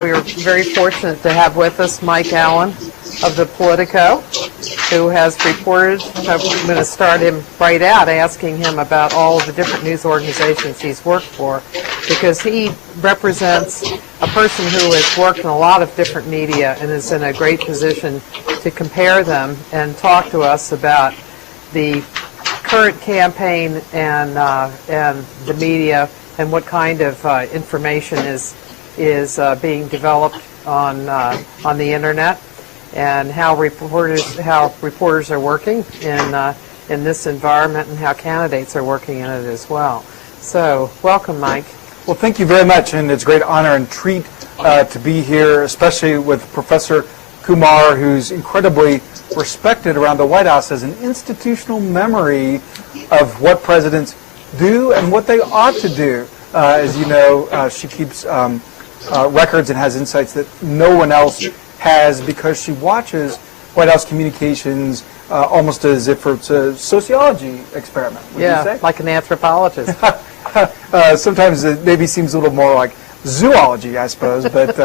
We are very fortunate to have with us Mike Allen of the Politico, who has reported. I'm going to start him right out asking him about all of the different news organizations he's worked for, because he represents a person who has worked in a lot of different media and is in a great position to compare them and talk to us about the current campaign and the media and what kind of information is being developed on the internet, and how reporters are working in this environment, and how candidates are working in it as well. So, welcome, Mike. Well, thank you very much, and it's a great honor and treat to be here, especially with Professor Kumar, who's incredibly respected around the White House as an institutional memory of what presidents do and what they ought to do. As you know, she keeps records and has insights that no one else has, because she watches White House communications almost as if it's a sociology experiment. Would you say? Like an anthropologist. Sometimes it maybe seems a little more like zoology, I suppose, but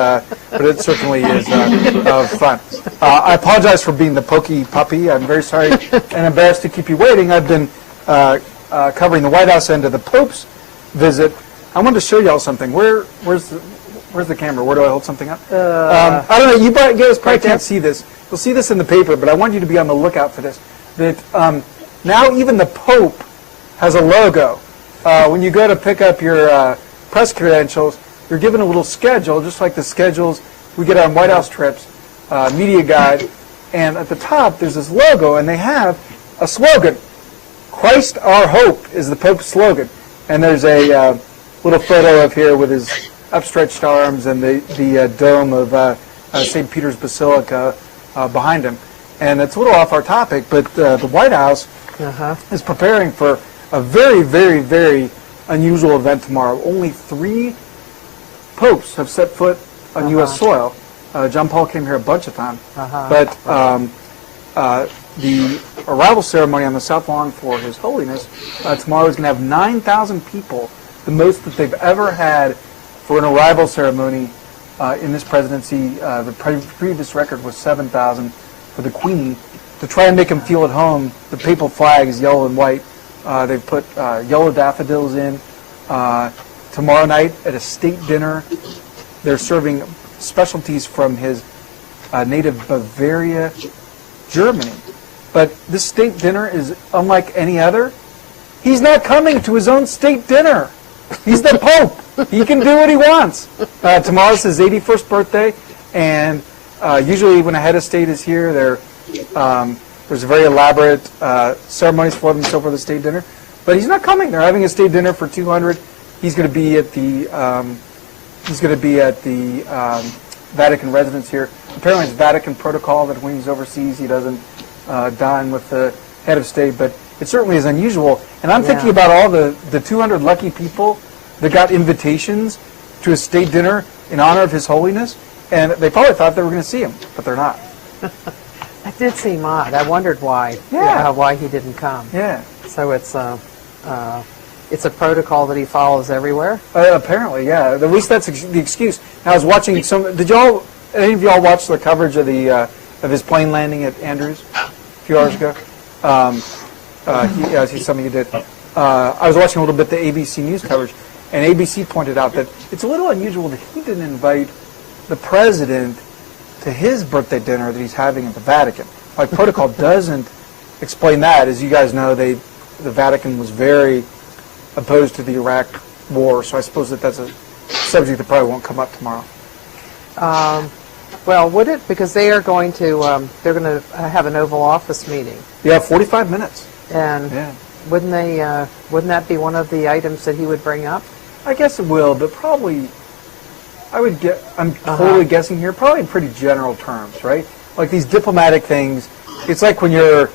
it certainly is fun. I apologize for being the pokey puppy. I'm very sorry and embarrassed to keep you waiting. I've been covering the White House end of the Pope's visit. I wanted to show y'all something. Where's the camera? Where do I hold something up? I don't know. You guys probably can't see this. You'll see this in the paper, but I want you to be on the lookout for this. That now even the Pope has a logo. When you go to pick up your press credentials, you're given a little schedule, just like the schedules we get on White House trips, media guide, and at the top there's this logo, and they have a slogan. "Christ our hope" is the Pope's slogan, and there's a little photo of here with his upstretched arms and the dome of St. Peter's Basilica behind him. And it's a little off our topic, but the White House is preparing for a very, very, very unusual event tomorrow. Only 3 popes have set foot on U.S. soil. John Paul came here a bunch of times. But the arrival ceremony on the South Lawn for His Holiness tomorrow is going to have 9,000 people, the most that they've ever had for an arrival ceremony in this presidency. The previous record was 7,000 for the Queen. To try and make them feel at home, the papal flag is yellow and white. They've put yellow daffodils in. Tomorrow night at a state dinner, they're serving specialties from his native Bavaria, Germany. But this state dinner is unlike any other. He's not coming to his own state dinner. He's the Pope. He can do what he wants. Tomorrow's his 81st birthday, and usually when a head of state is here, there's very elaborate ceremonies for them and so for the state dinner. But he's not coming. They're having a state dinner for 200. He's going to be at the Vatican residence here. Apparently, it's Vatican protocol that when he's overseas, he doesn't dine with the head of state. But it certainly is unusual. And I'm thinking about all the 200 lucky people that got invitations to a state dinner in honor of His Holiness, and they probably thought they were going to see him, but they're not. That did seem odd. I wondered why. Why he didn't come. Yeah. So it's a protocol that he follows everywhere. Apparently, yeah. At least that's the excuse. Now, I was watching some. Any of y'all watch the coverage of of his plane landing at Andrews a few hours ago? I see some of you did. I was watching a little bit the ABC News coverage, and ABC pointed out that it's a little unusual that he didn't invite the president to his birthday dinner that he's having at the Vatican. Like, protocol doesn't explain that. As you guys know, the Vatican was very opposed to the Iraq war, so I suppose that's a subject that probably won't come up tomorrow. Well, would it? Because they are going to have an Oval Office meeting. Yeah, 45 minutes. And wouldn't that be one of the items that he would bring up? I guess it will, but probably, I'm totally guessing here, probably in pretty general terms, right? Like these diplomatic things, it's like when you're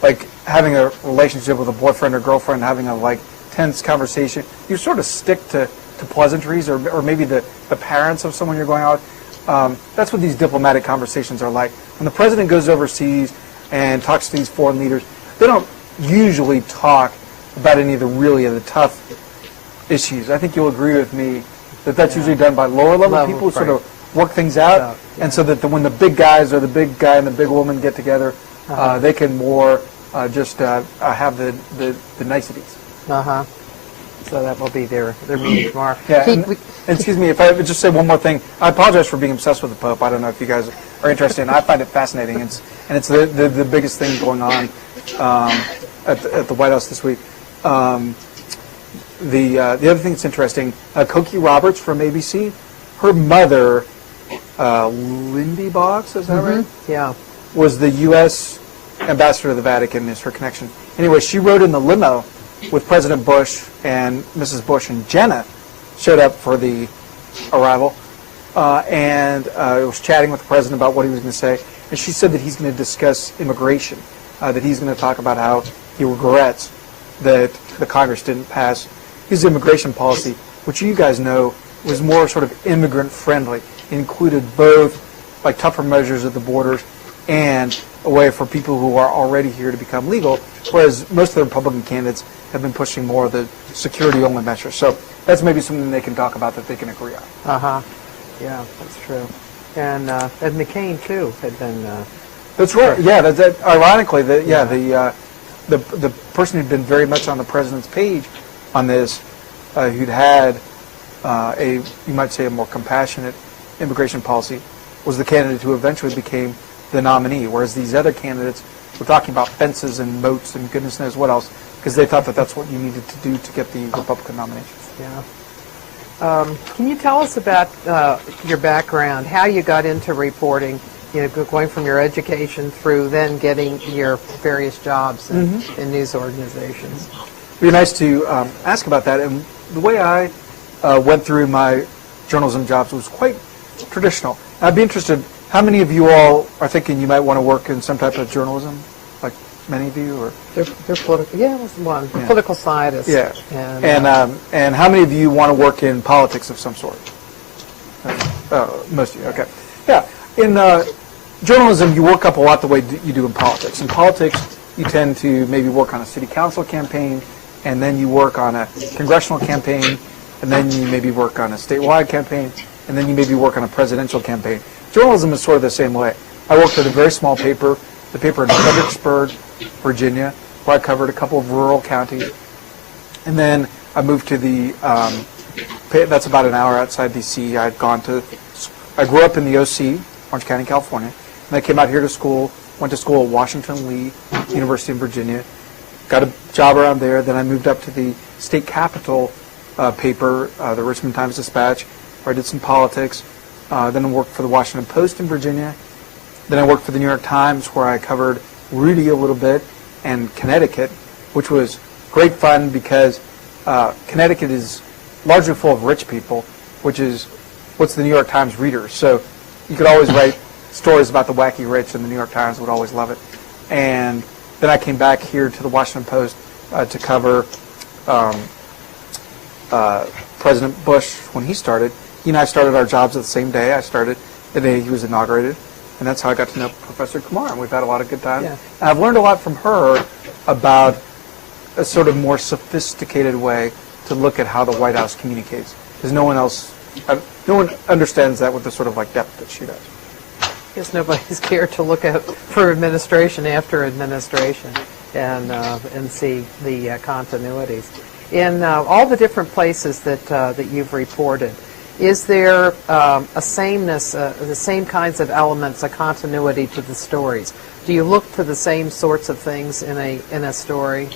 like having a relationship with a boyfriend or girlfriend, having a tense conversation, you sort of stick to pleasantries, or maybe the parents of someone you're going out with. That's what these diplomatic conversations are like. When the president goes overseas and talks to these foreign leaders, they don't usually talk about any of the tough issues. I think you'll agree with me that that's usually done by lower level people who sort of work things out, and so that when the big guys or the big guy and the big woman get together, they can more just have the niceties. Uh-huh. So that will be their meeting tomorrow. Yeah, and excuse me, if I would just say one more thing. I apologize for being obsessed with the Pope. I don't know if you guys are interested, and I find it fascinating. It's the biggest thing going on at the White House this week. The other thing that's interesting, Cokie Roberts from ABC, her mother, Lindy Boggs, is that right? Yeah. Was the U.S. ambassador to the Vatican, is her connection. Anyway, she rode in the limo with President Bush, and Mrs. Bush and Jenna showed up for the arrival, and was chatting with the president about what he was going to say. And she said that he's going to discuss immigration, that he's going to talk about how he regrets that the Congress didn't pass his immigration policy, which you guys know was more sort of immigrant-friendly. It included both like tougher measures at the borders and a way for people who are already here to become legal, whereas most of the Republican candidates have been pushing more of the security-only measures. So that's maybe something they can talk about that they can agree on. Uh-huh. Yeah, that's true. And McCain, too, had been... That's right. Yeah, ironically, the person who'd been very much on the president's page on this, who'd had you might say, a more compassionate immigration policy, was the candidate who eventually became the nominee, whereas these other candidates were talking about fences and moats and goodness knows what else, because they thought that that's what you needed to do to get the Republican nomination. Yeah. Can you tell us about your background, how you got into reporting, going from your education through then getting your various jobs in news organizations? It would be nice to ask about that. And the way I went through my journalism jobs was quite traditional. I'd be interested, how many of you all are thinking you might want to work in some type of journalism? Like many of you? Or they're political. Yeah, that's one. Yeah. Political scientists. Yeah. And how many of you want to work in politics of some sort? Most of you, okay. Yeah. In journalism, you work up a lot the way you do in politics. In politics, you tend to maybe work on a city council campaign, and then you work on a congressional campaign, and then you maybe work on a statewide campaign, and then you maybe work on a presidential campaign. Journalism is sort of the same way. I worked at a very small paper, the paper in Fredericksburg, Virginia, where I covered a couple of rural counties. And then I moved to that's about an hour outside D.C. I grew up in the OC, Orange County, California, and I came out here to school, went to school at Washington Lee University in Virginia, got a job around there. Then I moved up to the state capital paper, the Richmond Times-Dispatch, where I did some politics. Then I worked for the Washington Post in Virginia. Then I worked for the New York Times, where I covered Rudy a little bit and Connecticut, which was great fun because Connecticut is largely full of rich people, which is what's the New York Times readers. So you could always write stories about the wacky rich, and the New York Times would always love it. And then I came back here to the Washington Post to cover President Bush when he started. He and I started our jobs at the same day. I started the day he was inaugurated, and that's how I got to know Professor Kumar, and we've had a lot of good time. Yeah. And I've learned a lot from her about a sort of more sophisticated way to look at how the White House communicates, because no one understands that with the sort of like depth that she does. I guess nobody's cared to look at for administration after administration and see the continuities. In all the different places that you've reported, is there a sameness, the same kinds of elements, a continuity to the stories? Do you look for the same sorts of things in a story?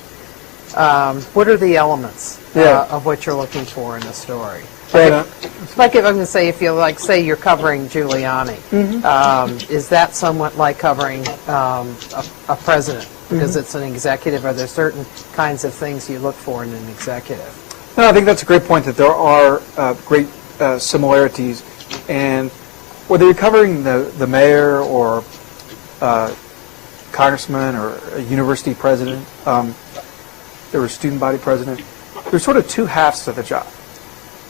What are the elements of what you're looking for in a story? Like if I'm going to say, if you say you're covering Giuliani, is that somewhat like covering a president because it's an executive? Are there certain kinds of things you look for in an executive? No, I think that's a great point, that there are great similarities, and whether you're covering the mayor or congressman or a university president or a student body president, there's sort of two halves to the job.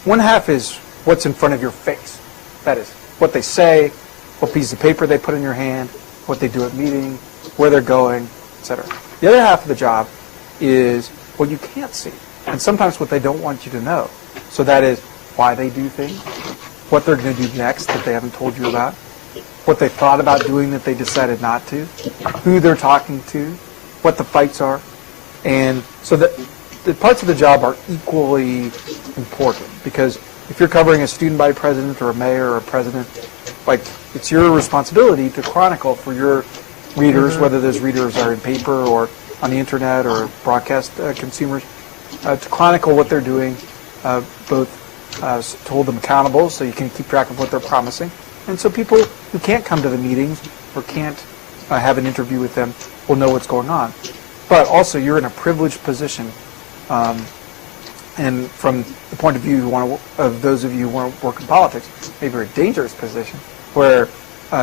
One half is what's in front of your face. That is, what they say, what piece of paper they put in your hand, what they do at meeting, where they're going, etc. The other half of the job is what you can't see, and sometimes what they don't want you to know. So that is why they do things, what they're going to do next that they haven't told you about, what they thought about doing that they decided not to, who they're talking to, what the fights are. And so the parts of the job are equally important, because if you're covering a student body president or a mayor or a president, like, it's your responsibility to chronicle for your readers, whether those readers are in paper or on the internet or broadcast consumers, to chronicle what they're doing, both to hold them accountable so you can keep track of what they're promising. And so people who can't come to the meetings or can't have an interview with them will know what's going on. But also, you're in a privileged position, and from the point of view of those of you who want to work in politics, maybe you're in a dangerous position where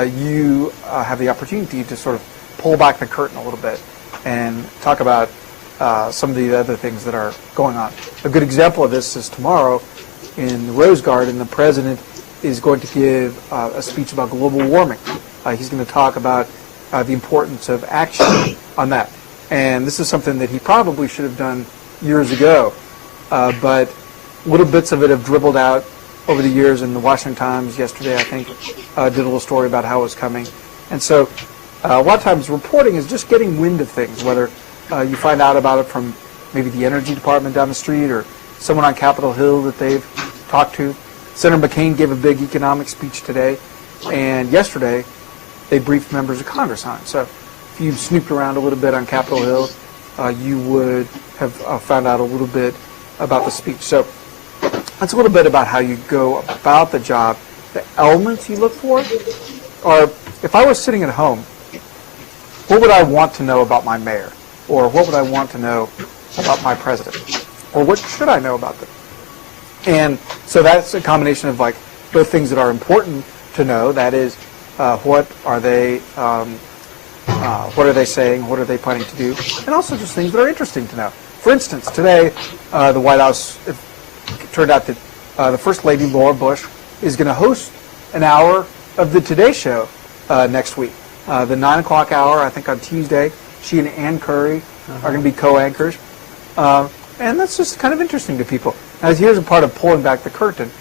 you have the opportunity to sort of pull back the curtain a little bit and talk about some of the other things that are going on. A good example of this is tomorrow in the Rose Garden. The president is going to give a speech about global warming. He's going to talk about the importance of action on that. And this is something that he probably should have done years ago, but little bits of it have dribbled out over the years. In the Washington Times yesterday, I think, did a little story about how it was coming. And so a lot of times reporting is just getting wind of things, whether you find out about it from maybe the energy department down the street or someone on Capitol Hill that they've talked to. Senator McCain gave a big economic speech today, and yesterday they briefed members of Congress on it. So if you snooped around a little bit on Capitol Hill, you would have found out a little bit about the speech. So that's a little bit about how you go about the job. The elements you look for are, if I was sitting at home, what would I want to know about my mayor? Or what would I want to know about my president? Or what should I know about them? And so that's a combination of, like, both things that are important to know. That is, what are they saying? What are they planning to do? And also just things that are interesting to know. For instance, today, the White House, it turned out that the First Lady, Laura Bush, is going to host an hour of the Today Show next week. The 9 o'clock hour, I think on Tuesday, she and Ann Curry are going to be co-anchors. And that's just kind of interesting to people. Now, here's a part of pulling back the curtain.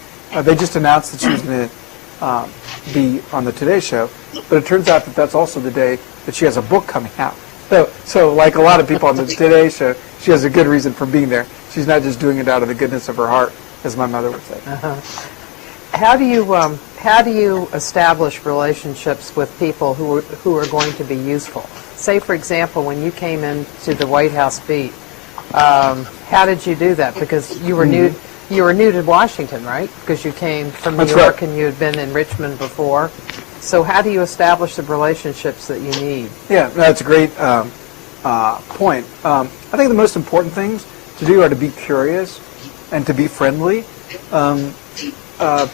They just announced that she was going to be on the Today Show, but it turns out that that's also the day that she has a book coming out. So like a lot of people on the Today Show, she has a good reason for being there. She's not just doing it out of the goodness of her heart, as my mother would say. How do you establish relationships with people who are going to be useful? Say, for example, when you came into the White House beat, how did you do that? Because you were new to Washington, right? Because you came from New York and you had been in Richmond before. So how do you establish the relationships that you need? Yeah, that's a great point. I think the most important things to do are to be curious and to be friendly.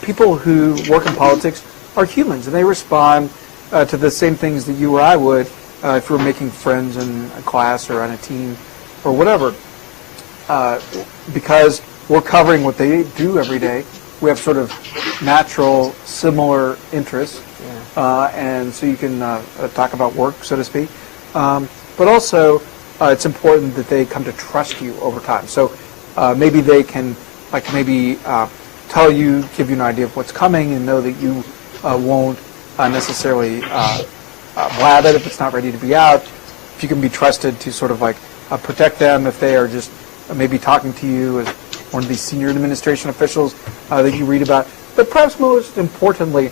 People who work in politics are humans, and they respond to the same things that you or I would if we were making friends in a class or on a team or whatever. Because we're covering what they do every day, we have sort of natural, similar interests, and so you can talk about work, so to speak. But also, it's important that they come to trust you over time. So maybe they can, tell you, give you an idea of what's coming, and know that you won't necessarily blab it if it's not ready to be out. If you can be trusted to sort of protect them if they are just maybe talking to you as one of these senior administration officials that you read about. But perhaps most importantly,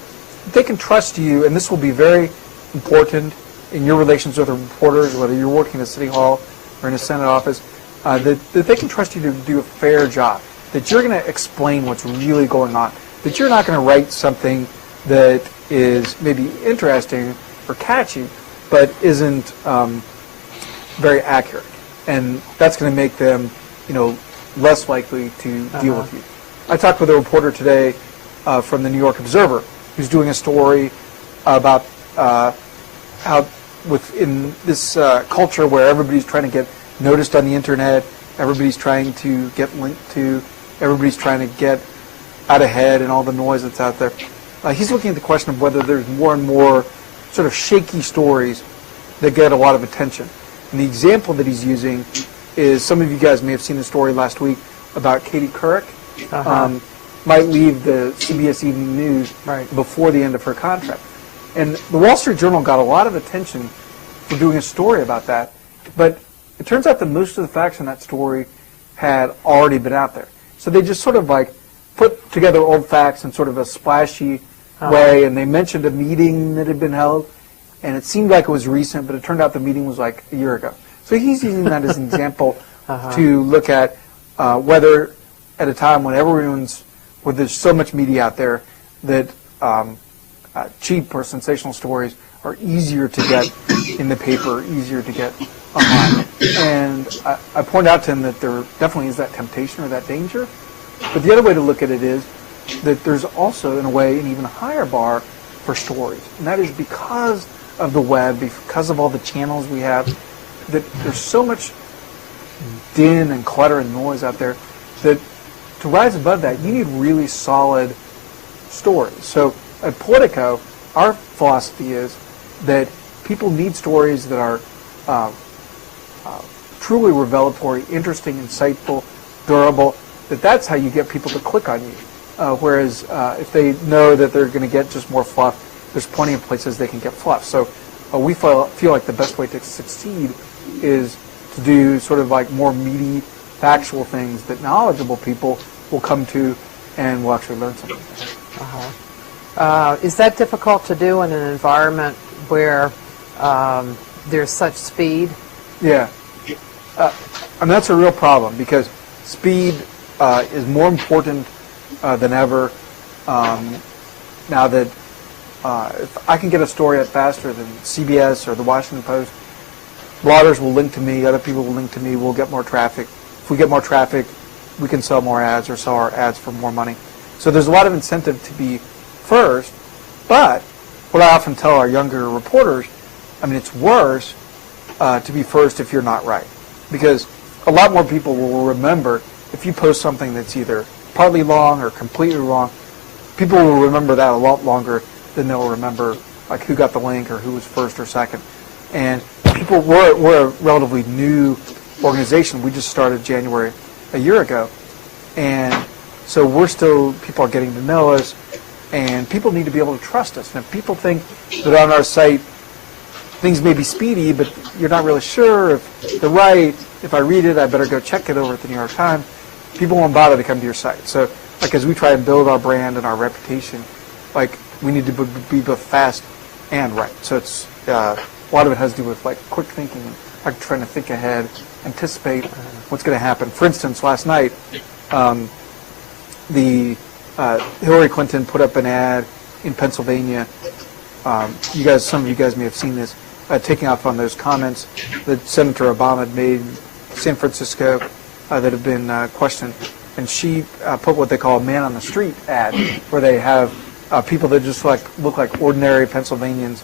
they can trust you, and this will be very important in your relations with the reporters, whether you're working in a city hall or in a Senate office, that they can trust you to do a fair job, that you're going to explain what's really going on, that you're not going to write something that is maybe interesting or catchy, but isn't very accurate. And that's going to make them, less likely to deal with you. I talked with a reporter today from the New York Observer who's doing a story about how within this culture where everybody's trying to get noticed on the internet, everybody's trying to get linked to, everybody's trying to get out ahead and all the noise that's out there. He's looking at the question of whether there's more and more sort of shaky stories that get a lot of attention. And the example that he's using is, some of you guys may have seen the story last week about Katie Couric. might leave the CBS Evening News before the end of her contract. And the Wall Street Journal got a lot of attention for doing a story about that, but it turns out that most of the facts in that story had already been out there. So they just sort of like put together old facts in sort of a splashy way, and they mentioned a meeting that had been held, and it seemed like it was recent, but it turned out the meeting was like a year ago. So he's using that as an example to look at whether at a time when where there's so much media out there that cheap or sensational stories are easier to get in the paper, easier to get online. And I point out to him that there definitely is that temptation or that danger. But the other way to look at it is that there's also, in a way, an even higher bar for stories. And that is because of the web, because of all the channels we have, that there's so much din and clutter and noise out there that to rise above that, you need really solid stories. So at Politico, our philosophy is that people need stories that are truly revelatory, interesting, insightful, durable, that's how you get people to click on you. Whereas if they know that they're going to get just more fluff, there's plenty of places they can get fluff. So we feel like the best way to succeed is to do sort of like more meaty, factual things that knowledgeable people will come to and will actually learn something. Is that difficult to do in an environment where there's such speed? Yeah. And that's a real problem because speed is more important than ever now that if I can get a story up faster than CBS or the Washington Post, bloggers will link to me, other people will link to me, we'll get more traffic. If we get more traffic, we can sell more ads or sell our ads for more money. So there's a lot of incentive to be first, but what I often tell our younger reporters, I mean, it's worse to be first if you're not right. Because a lot more people will remember if you post something that's either partly wrong or completely wrong, people will remember that a lot longer than they'll remember like who got the link or who was first or second. And we're a relatively new organization. We just started January a year ago. And so people are getting to know us, and people need to be able to trust us. And if people think that on our site things may be speedy, but you're not really sure if they're right, if I read it, I better go check it over at the New York Times, people won't bother to come to your site. So like as we try and build our brand and our reputation, like we need to be both fast and right. So it's a lot of it has to do with like quick thinking, like trying to think ahead, anticipate what's going to happen. For instance, last night, Hillary Clinton put up an ad in Pennsylvania. Some of you guys may have seen this, taking off on those comments that Senator Obama had made in San Francisco that have been questioned. And she put what they call a man on the street ad, where they have people that just look like ordinary Pennsylvanians.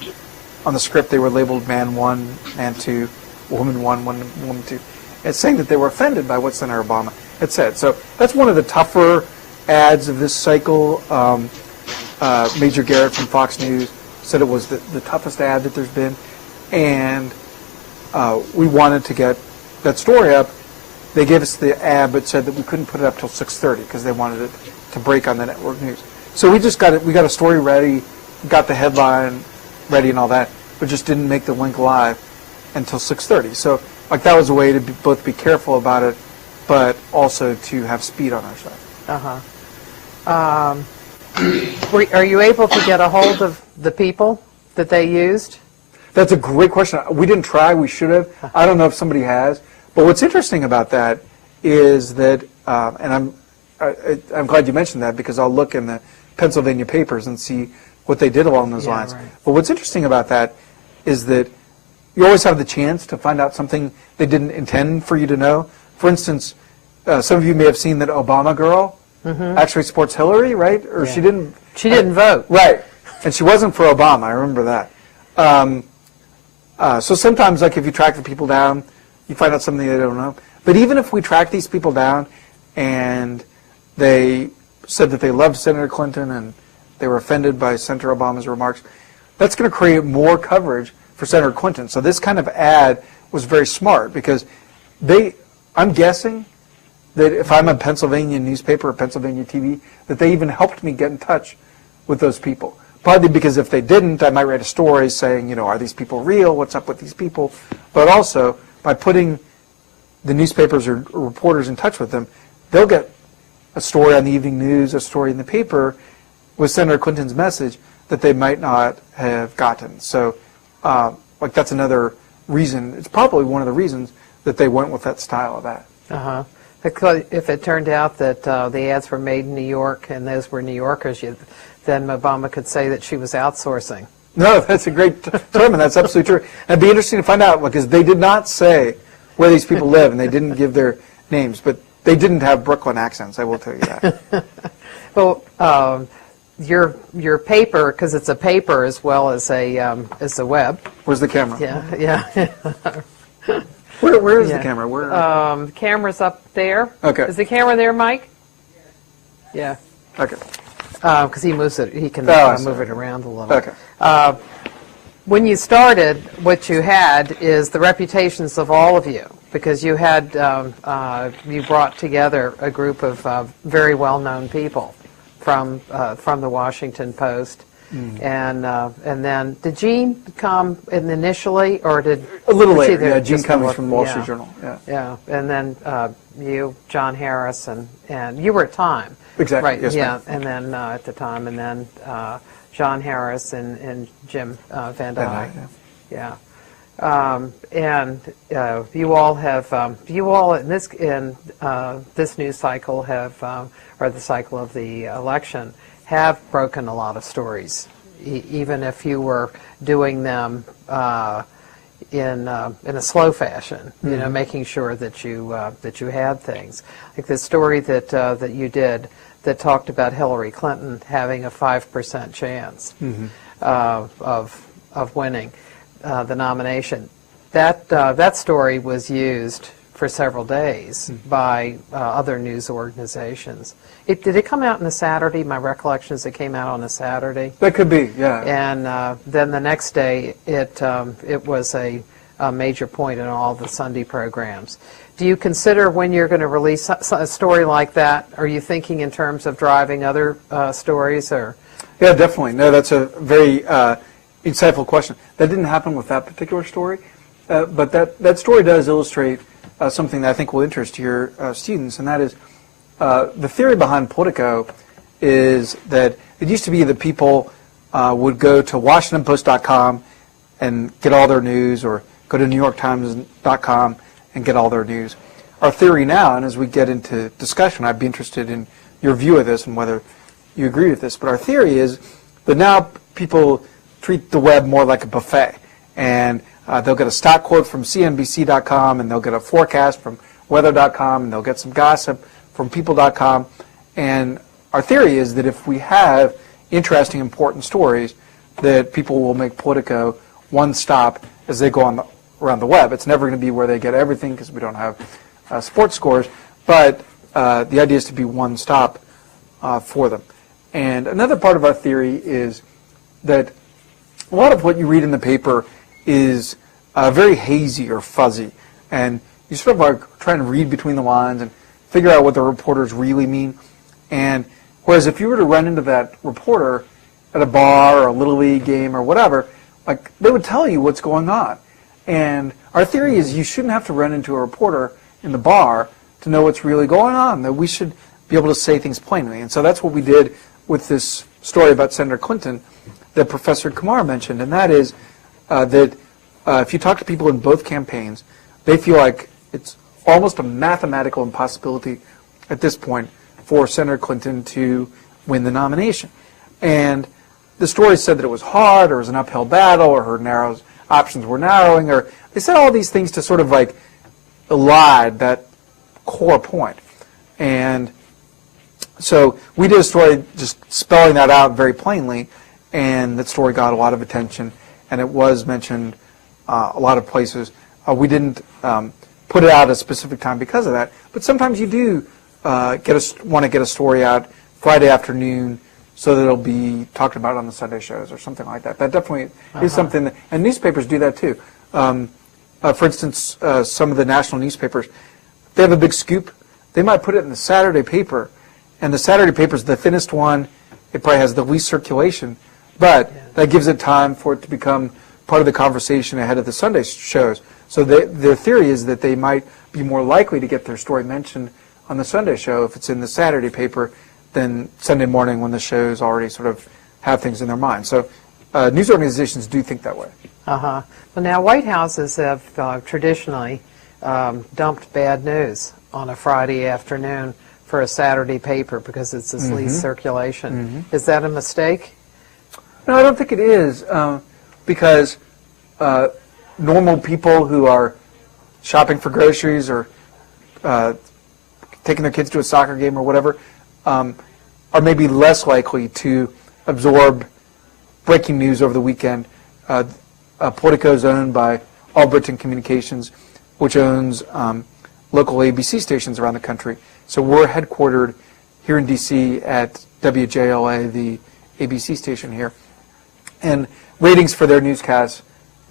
On the script, they were labeled man 1, man 2, woman 1, woman 2. It's saying that they were offended by what Senator Obama had said. So that's one of the tougher ads of this cycle. Major Garrett from Fox News said it was the toughest ad that there's been. And we wanted to get that story up. They gave us the ad, but said that we couldn't put it up till 6:30 because they wanted it to break on the network news. So we just got it. We got a story ready, got the headline ready and all that, but just didn't make the link live until 6:30. So like that was a way to both be careful about it, but also to have speed on our side. Are you able to get a hold of the people that they used? That's a great question. We didn't try. We should have. I don't know if somebody has. But what's interesting about that is that, and I'm glad you mentioned that because I'll look in the Pennsylvania papers and see what they did along those lines. Right. But what's interesting about that is that you always have the chance to find out something they didn't intend for you to know. For instance, some of you may have seen that Obama girl actually supports Hillary, right? Or she didn't. She didn't vote. Right. And she wasn't for Obama. I remember that. So sometimes, like if you track the people down, you find out something they don't know. But even if we track these people down and they said that they loved Senator Clinton and they were offended by Senator Obama's remarks, that's going to create more coverage for Senator Clinton. So this kind of ad was very smart because I'm guessing that if I'm a Pennsylvania newspaper or Pennsylvania TV, that they even helped me get in touch with those people. Partly because if they didn't, I might write a story saying, are these people real? What's up with these people? But also, by putting the newspapers or reporters in touch with them, they'll get a story on the evening news, a story in the paper with Senator Clinton's message that they might not have gotten. So, that's another reason. It's probably one of the reasons that they went with that style of ad. Uh-huh. Because if it turned out that the ads were made in New York and those were New Yorkers, then Obama could say that she was outsourcing. No, that's a great term, and that's absolutely true. And it'd be interesting to find out, because they did not say where these people live, and they didn't give their names, but they didn't have Brooklyn accents, I will tell you that. Well, your paper, because it's a paper as well as a web. Where's the camera? Yeah. Where is the camera? Where? The camera's up there. Okay. Is the camera there, Mike? Yeah. Okay. Because he moves it, he can move it around a little. Okay. When you started, what you had is the reputations of all of you, because you had you brought together a group of very well-known people from the Washington Post, and then did Gene come initially, or did a little later? Yeah, Gene Cummings from the Wall Street Journal. Yeah, and then you, John Harris, and you were at Time. Exactly. Right. Yes, yeah, and then at the time, and then John Harris and Jim Van Dyke. Yeah. And you all have you all in this news cycle have or the cycle of the election have broken a lot of stories, even if you were doing them in a slow fashion, making sure that you had things like the story that you did that talked about Hillary Clinton having a 5% chance of winning the nomination. That story was used for several days by other news organizations. Did it come out on a Saturday? My recollection is it came out on a Saturday. That could be, yeah. And then the next day, it was a major point in all the Sunday programs. Do you consider when you're going to release a story like that, are you thinking in terms of driving other stories? Or? Yeah, definitely. No, that's a very insightful question. That didn't happen with that particular story, but that story does illustrate something that I think will interest your students, and that is the theory behind Politico is that it used to be that people would go to WashingtonPost.com and get all their news, or go to NewYorkTimes.com and get all their news. Our theory now, and as we get into discussion, I'd be interested in your view of this and whether you agree with this, but our theory is that now people treat the web more like a buffet, and they'll get a stock quote from CNBC.com, and they'll get a forecast from Weather.com, and they'll get some gossip from People.com, and our theory is that if we have interesting, important stories, that people will make Politico one stop as they go around the web. It's never going to be where they get everything because we don't have sports scores, but the idea is to be one stop for them. And another part of our theory is that a lot of what you read in the paper is very hazy or fuzzy, and you sort of are trying to read between the lines and figure out what the reporters really mean. And whereas if you were to run into that reporter at a bar or a Little League game or whatever, like, they would tell you what's going on. And our theory is you shouldn't have to run into a reporter in the bar to know what's really going on, that we should be able to say things plainly. And so that's what we did with this story about Senator Clinton that Professor Kumar mentioned, and that is that if you talk to people in both campaigns, they feel like it's almost a mathematical impossibility at this point for Senator Clinton to win the nomination. And the story said that it was hard, or it was an uphill battle, or her options were narrowing, or they said all these things to sort of like elide that core point. And so we did a story just spelling that out very plainly, and that story got a lot of attention, and it was mentioned a lot of places. We didn't put it out at a specific time because of that, but sometimes you do want to get a story out Friday afternoon so that it'll be talked about on the Sunday shows or something like that. That definitely is something that, and newspapers do that too. For instance, some of the national newspapers, they have a big scoop. they might put it in the Saturday paper, and the Saturday paper is the thinnest one. It probably has the least circulation, but that gives it time for it to become part of the conversation ahead of the Sunday shows. So their theory is that they might be more likely to get their story mentioned on the Sunday show if it's in the Saturday paper than Sunday morning when the shows already sort of have things in their mind. So news organizations do think that way. Well, now White Houses have traditionally dumped bad news on a Friday afternoon for a Saturday paper because it's its least circulation. Is that a mistake? No, I don't think it is, because normal people who are shopping for groceries or taking their kids to a soccer game or whatever are maybe less likely to absorb breaking news over the weekend. Politico is owned by Albritton Communications, which owns local ABC stations around the country. So we're headquartered here in D.C. at WJLA, the ABC station here. And ratings for their newscasts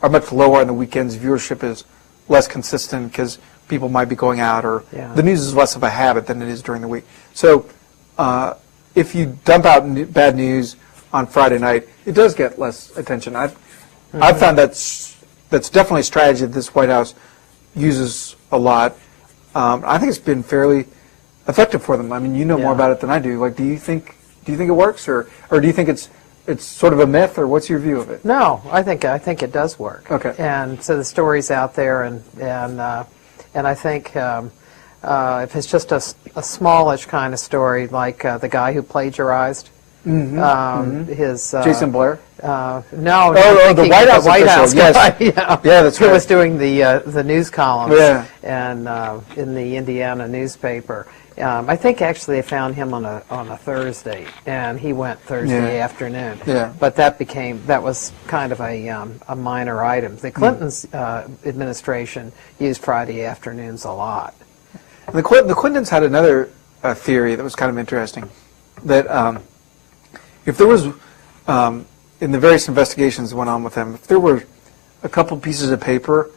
are much lower on the weekends. Viewership is less consistent because people might be going out, or the news is less of a habit than it is during the week. So if you dump out bad news on Friday night, it does get less attention. I've found that's definitely a strategy that this White House uses a lot. I think it's been fairly effective for them. I mean, you know more about it than I do. Like, do you think it works, or do you think it's sort of a myth, or what's your view of it? No, I think it does work. Okay. And so the story's out there, and I think if it's just a smallish kind of story, like the guy who plagiarized his Jason Blair. No, the White House official, guy, yes. Yeah, that's right. Who was doing the news columns and in the Indiana newspaper. I think actually they found him on a Thursday, and he went Thursday afternoon. Yeah. But that was kind of a minor item. The Clinton's administration used Friday afternoons a lot. And the Clintons had another theory that was kind of interesting, that if there was, in the various investigations that went on with them, if there were a couple pieces of paper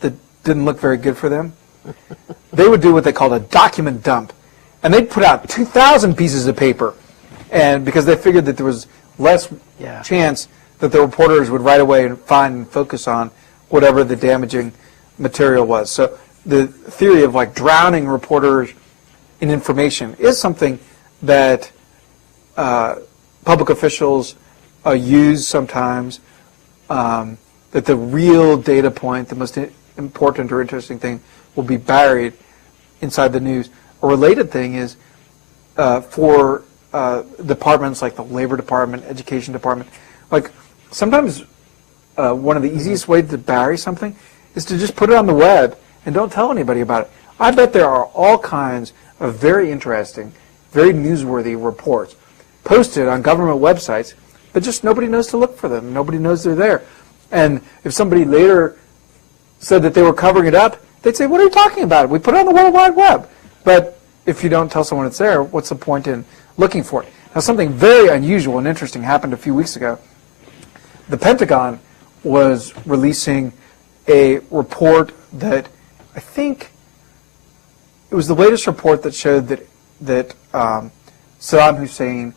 that didn't look very good for them, they would do what they called a document dump. And they'd put out 2,000 pieces of paper, and because they figured that there was less chance that the reporters would right away find and focus on whatever the damaging material was. So the theory of like drowning reporters in information is something that public officials use sometimes, that the real data point, the most important or interesting thing, will be buried inside the news. A related thing is for departments like the Labor Department, Education Department, like sometimes one of the easiest ways to bury something is to just put it on the web and don't tell anybody about it. I bet there are all kinds of very interesting, very newsworthy reports posted on government websites, but just nobody knows to look for them. Nobody knows they're there. And if somebody later said that they were covering it up, they'd say, what are you talking about? We put it on the World Wide Web. But if you don't tell someone it's there, what's the point in looking for it? Now, something very unusual and interesting happened a few weeks ago. The Pentagon was releasing a report that I think it was the latest report that showed that Saddam Hussein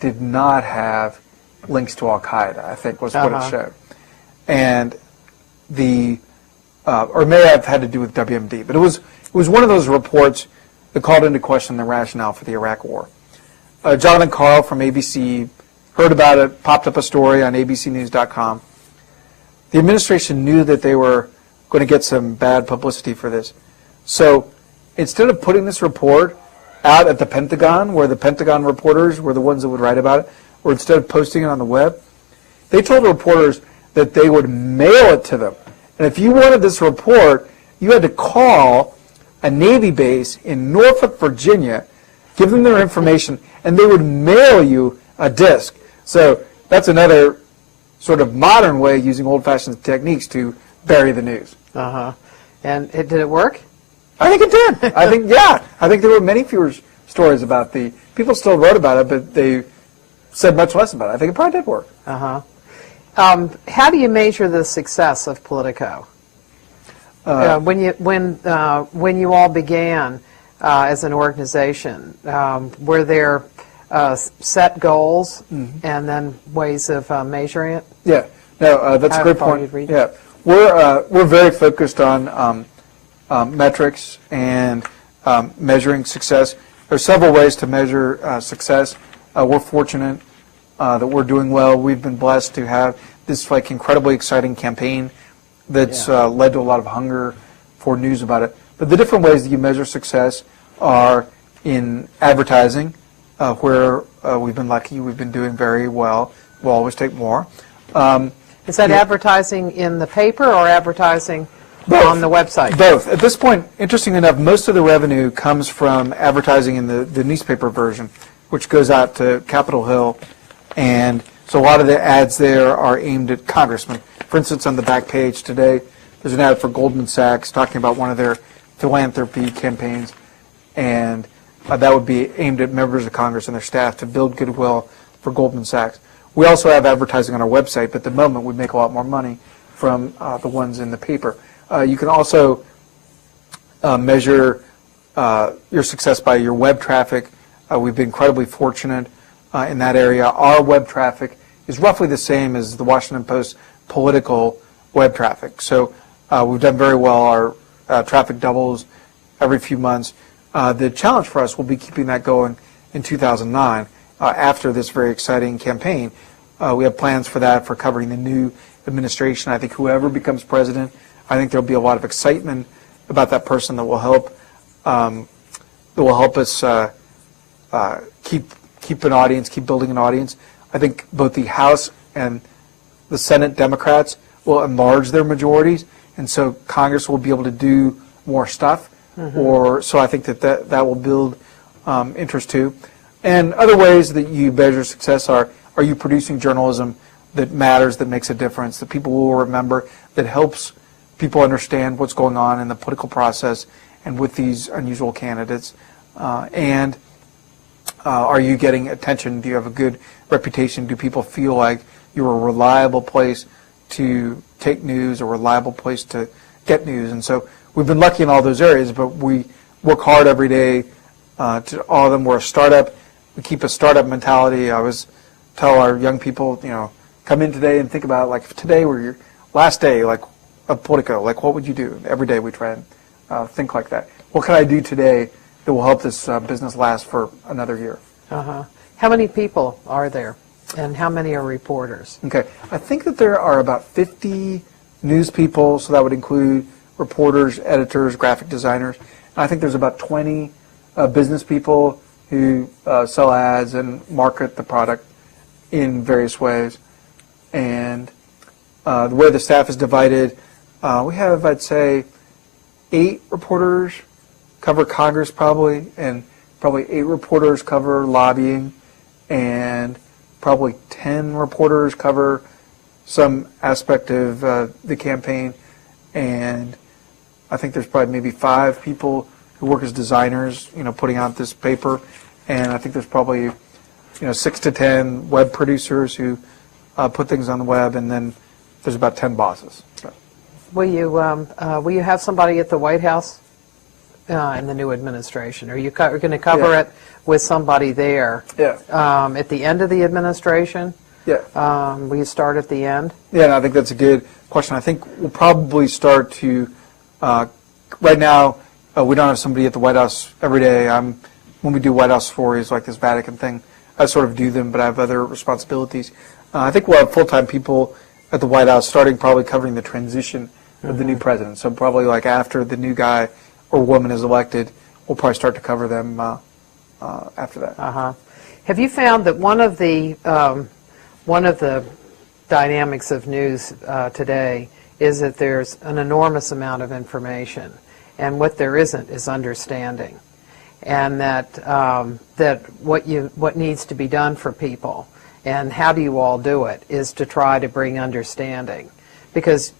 did not have links to Al-Qaeda, I think was what it showed. And or may have had to do with WMD, but it was one of those reports that called into question the rationale for the Iraq War. Jonathan Karl from ABC heard about it, popped up a story on abcnews.com. The administration knew that they were going to get some bad publicity for this. So instead of putting this report out at the Pentagon, where the Pentagon reporters were the ones that would write about it, or instead of posting it on the web, they told reporters that they would mail it to them. And if you wanted this report, you had to call a Navy base in Norfolk, Virginia, give them their information, and they would mail you a disc. So that's another sort of modern way of using old-fashioned techniques to bury the news. And did it work? I think it did. I think there were many fewer stories about people still wrote about it, but they said much less about it. I think it probably did work. How do you measure the success of Politico? When you all began, as an organization? Were there set goals and then ways of measuring it? Yeah, no, that's a great point. Yeah, we're very focused on metrics and measuring success. There's several ways to measure success. We're fortunate that we're doing well. We've been blessed to have this incredibly exciting campaign that's led to a lot of hunger for news about it. But the different ways that you measure success are in advertising, where we've been lucky. We've been doing very well. We'll always take more. Is that advertising in the paper or advertising on the website? Both. At this point, interesting enough, most of the revenue comes from advertising in the newspaper version, which goes out to Capitol Hill. And so a lot of the ads there are aimed at congressmen. For instance, on the back page today, there's an ad for Goldman Sachs talking about one of their philanthropy campaigns. And that would be aimed at members of Congress and their staff to build goodwill for Goldman Sachs. We also have advertising on our website, but at the moment we make a lot more money from the ones in the paper. You can also measure your success by your web traffic. We've been incredibly fortunate in that area. Our web traffic is roughly the same as the Washington Post Politico web traffic. So we've done very well. Our traffic doubles every few months. The challenge for us will be keeping that going in 2009 after this very exciting campaign. We have plans for that, for covering the new administration. I think whoever becomes president, I think there'll be a lot of excitement about that person that will help us keep an audience, keep building an audience. I think both the House and the Senate Democrats will enlarge their majorities, and so Congress will be able to do more stuff. So I think that will build interest too. And other ways that you measure success are you producing journalism that matters, that makes a difference, that people will remember, that helps people understand what's going on in the political process and with these unusual candidates. And are you getting attention? Do you have a good reputation? Do people feel like you're a reliable place to take news, a reliable place to get news? And so we've been lucky in all those areas, but we work hard every day to all of them. We're a startup. We keep a startup mentality. I always tell our young people, come in today and think about, if today were your last day, of Politico, what would you do? Every day we try and think like that. What can I do today that will help this business last for another year? How many people are there, and how many are reporters? Okay, I think that there are about 50 news people, so that would include reporters, editors, graphic designers. And I think there's about 20 business people who sell ads and market the product in various ways. And the way the staff is divided, we have, I'd say, 8 reporters cover Congress probably, and probably 8 reporters cover lobbying, and probably 10 reporters cover some aspect of the campaign, and I think there's probably maybe 5 people who work as designers, putting out this paper, and I think there's probably 6 to 10 web producers who put things on the web, and then there's about 10 bosses. So. Will you have somebody at the White House in the new administration? Are you going to cover it with somebody there? At the end of the administration? Will you start at the end? Yeah, and I think that's a good question. I think we'll probably start to, right now, we don't have somebody at the White House every day. When we do White House stories like this Vatican thing, I sort of do them, but I have other responsibilities. I think we'll have full-time people at the White House starting probably covering the transition of the new president. So probably after the new guy or woman is elected, we'll probably start to cover them after that. Have you found that one of the dynamics of news today is that there's an enormous amount of information, and what there isn't is understanding, and that what needs to be done for people, and how do you all do it, is to try to bring understanding, because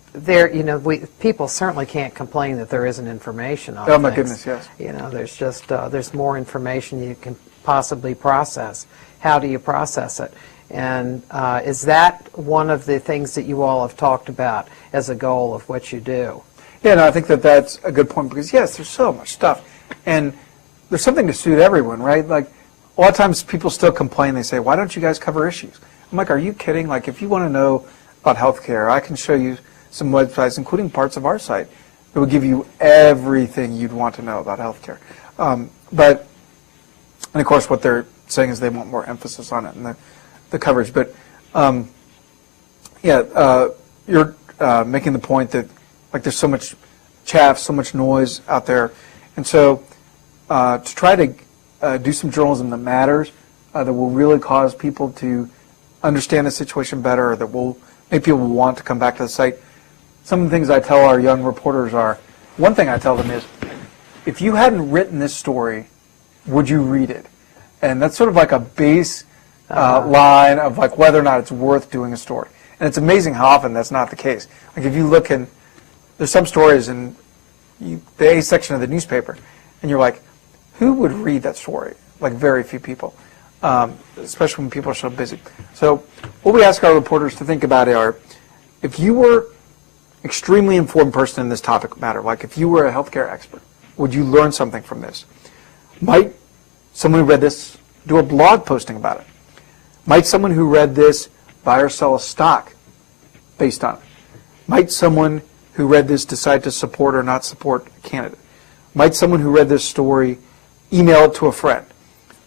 people certainly can't complain that there isn't information on things. Oh my goodness, yes. There's just there's more information you can possibly process. How do you process it? And is that one of the things that you all have talked about as a goal of what you do? Yeah, no, I think that's a good point, because yes, there's so much stuff, and there's something to suit everyone, right? Like, a lot of times people still complain. They say, why don't you guys cover issues? I'm like, are you kidding? Like, if you want to know about healthcare, I can show you some websites, including parts of our site, that will give you everything you'd want to know about healthcare. And of course, what they're saying is they want more emphasis on it and the coverage. But you're making the point that like there's so much chaff, so much noise out there, and so to try to do some journalism that matters, that will really cause people to understand the situation better, or that will make people want to come back to the site. Some of the things I tell our young reporters are, one thing I tell them is, if you hadn't written this story, would you read it? And that's sort of like a base line of like whether or not it's worth doing a story. And it's amazing how often that's not the case. Like if you look in, there's some stories in the A section of the newspaper, and you're like, who would read that story? Like very few people, especially when people are so busy. So what we ask our reporters to think about are, if you were extremely informed person in this topic matter, like if you were a healthcare expert, would you learn something from this? Might someone who read this do a blog posting about it? Might someone who read this buy or sell a stock based on it? Might someone who read this decide to support or not support a candidate? Might someone who read this story email it to a friend?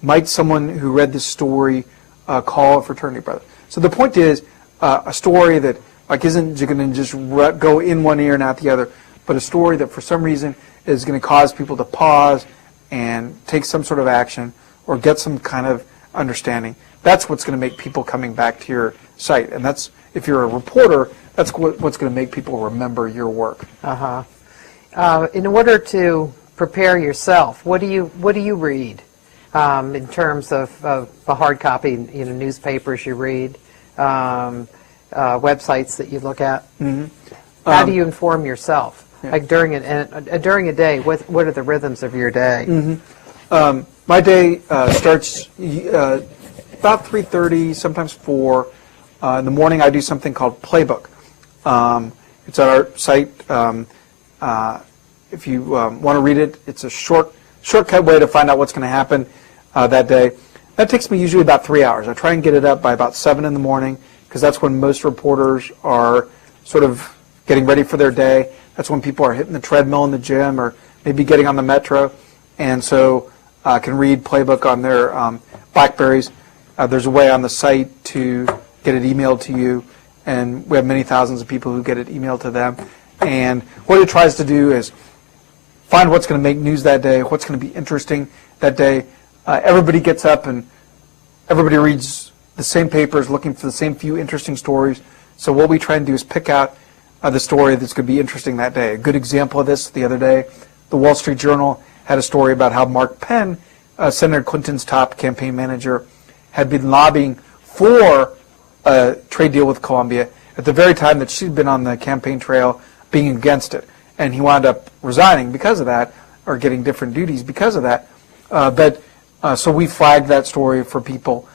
Might someone who read this story call a fraternity brother? So the point is a story that like isn't going to just go in one ear and out the other, but a story that for some reason is going to cause people to pause and take some sort of action or get some kind of understanding. That's what's going to make people coming back to your site. And that's, if you're a reporter, that's what's going to make people remember your work. In order to prepare yourself, what do you read in terms of the hard copy, newspapers you read, websites that you look at? Mm-hmm. How do you inform yourself? Yeah. Like during a day, what are the rhythms of your day? Mm-hmm. My day starts about 3:30, sometimes 4. In the morning, I do something called Playbook. It's on our site. If you want to read it, it's a shortcut way to find out what's going to happen that day. That takes me usually about 3 hours. I try and get it up by about 7 in the morning because that's when most reporters are sort of getting ready for their day. That's when people are hitting the treadmill in the gym or maybe getting on the metro, and so can read Playbook on their Blackberries. There's a way on the site to get it emailed to you, and we have many thousands of people who get it emailed to them. And what it tries to do is find what's going to make news that day, what's going to be interesting that day. Everybody gets up and everybody reads the same papers looking for the same few interesting stories. So what we try and do is pick out the story that's going to be interesting that day. A good example of this the other day, the Wall Street Journal had a story about how Mark Penn, Senator Clinton's top campaign manager, had been lobbying for a trade deal with Colombia at the very time that she'd been on the campaign trail being against it. And he wound up resigning because of that, or getting different duties because of that. So we flagged that story for people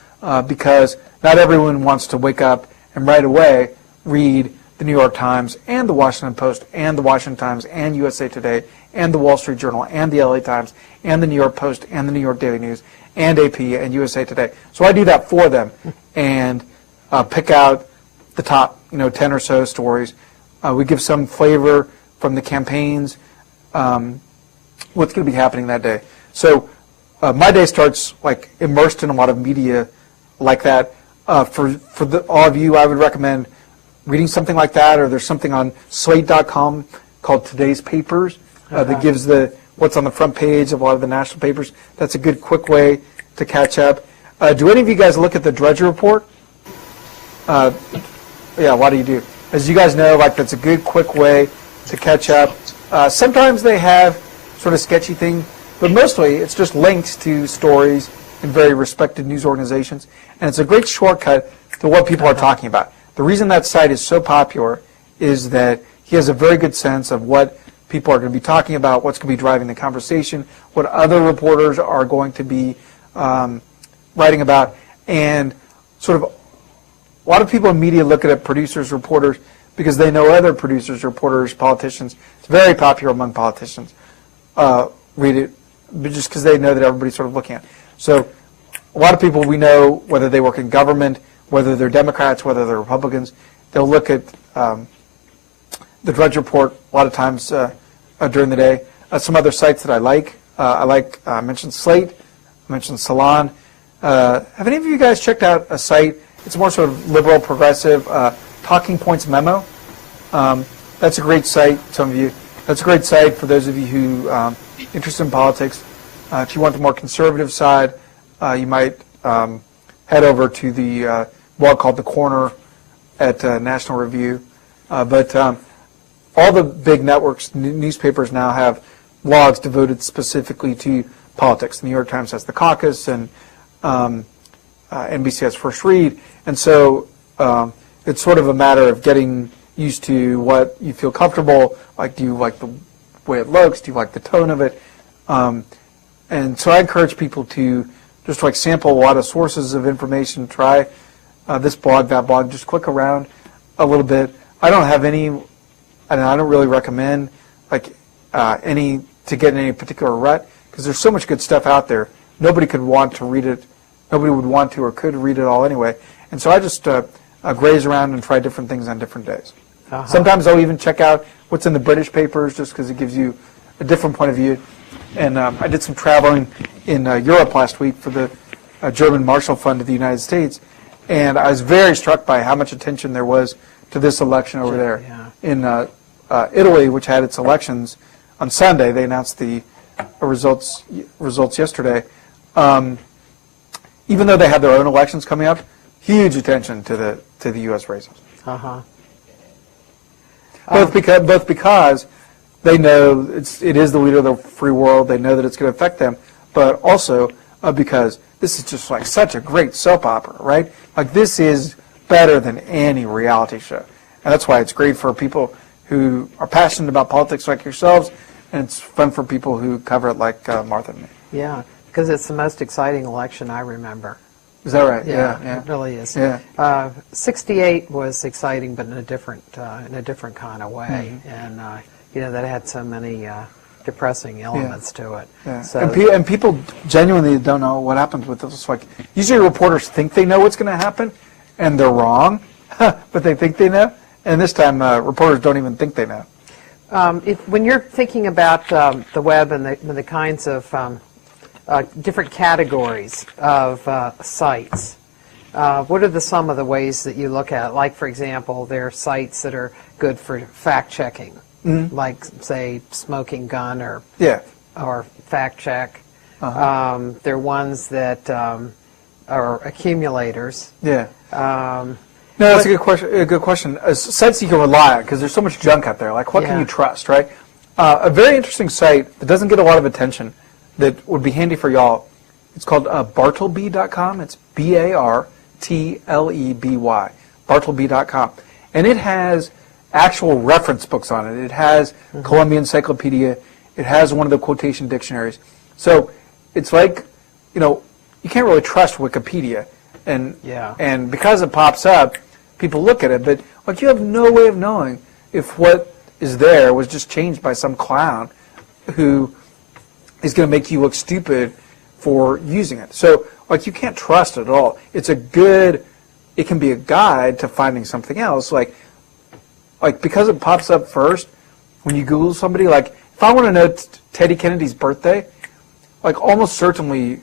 because not everyone wants to wake up and right away read the New York Times and the Washington Post and the Washington Times and USA Today and the Wall Street Journal and the LA Times and the New York Post and the New York Daily News and AP and USA Today. So I do that for them and pick out the top 10 or so stories. We give some flavor from the campaigns, what's going to be happening that day. So my day starts like immersed in a lot of media like that. For all of you, I would recommend reading something like that, or there's something on Slate.com called Today's Papers that gives what's on the front page of a lot of the national papers. That's a good, quick way to catch up. Do any of you guys look at the Drudge Report? Yeah, a lot of you do. As you guys know, like that's a good, quick way to catch up. Sometimes they have sort of sketchy thing, but mostly it's just links to stories in very respected news organizations, and it's a great shortcut to what people are talking about. The reason that site is so popular is that he has a very good sense of what people are going to be talking about, what's going to be driving the conversation, what other reporters are going to be writing about, and sort of a lot of people in media look at producers, reporters, because they know other producers, reporters, politicians. It's very popular among politicians. Read it. just because they know that everybody's sort of looking at it. So a lot of people we know, whether they work in government, whether they're Democrats, whether they're Republicans, they'll look at the Drudge Report a lot of times during the day. Some other sites that I like. I mentioned Slate. I mentioned Salon. Have any of you guys checked out a site? It's more sort of liberal, progressive, Talking Points Memo. That's a great site, some of you. That's a great site for those of you who are interested in politics. If you want the more conservative side, you might head over to the blog called The Corner at National Review. But all the big networks, newspapers now have blogs devoted specifically to politics. The New York Times has The Caucus, and NBC has First Read. And so it's sort of a matter of getting used to what you feel comfortable. Like, do you like the way it looks? Do you like the tone of it? And so I encourage people to just like sample a lot of sources of information. Try this blog, that blog. Just click around a little bit. I don't have any, and I don't really recommend like any to get in any particular rut because there's so much good stuff out there. Nobody could want to read it. Nobody would want to or could read it all anyway. And so I just graze around and try different things on different days. Sometimes I'll even check out what's in the British papers just because it gives you a different point of view. And I did some traveling in Europe last week for the German Marshall Fund of the United States, and I was very struck by how much attention there was to this election over there. In Italy, which had its elections on Sunday, they announced the results yesterday. Even though they had their own elections coming up, huge attention to the U.S. races. Both because they know it is the leader of the free world. They know that it's going to affect them, but also because this is just like such a great soap opera, right? Like this is better than any reality show, and that's why it's great for people who are passionate about politics like yourselves, and it's fun for people who cover it like Martha and me. Yeah, because it's the most exciting election I remember. Is that right? Yeah, it really is. Yeah. 68 was exciting, but in a different kind of way, and that had so many depressing elements to it. Yeah. So, and people genuinely don't know what happens with this. Like usually reporters think they know what's going to happen, and they're wrong, but they think they know. And this time, reporters don't even think they know. When you're thinking about the web and the kinds of different categories of sites, what are some of the ways that you look at it? Like, for example, there are sites that are good for fact-checking, like, say, Smoking Gun or Fact Check. There are ones that are accumulators. No, that's a good question. Sites you can rely on, because there's so much junk out there. Like, what can you trust, right? A very interesting site that doesn't get a lot of attention that would be handy for y'all, it's called Bartleby.com. It's B-A-R-T-L-E-B-Y, Bartleby.com. And it has actual reference books on it. It has Columbia Encyclopedia. It has one of the quotation dictionaries. So it's like, you can't really trust Wikipedia. And because it pops up, people look at it, but like you have no way of knowing if what is there was just changed by some clown who is going to make you look stupid for using it. So like you can't trust it at all. It can be a guide to finding something else. Like because it pops up first when you Google somebody, like if I want to know Teddy Kennedy's birthday, like almost certainly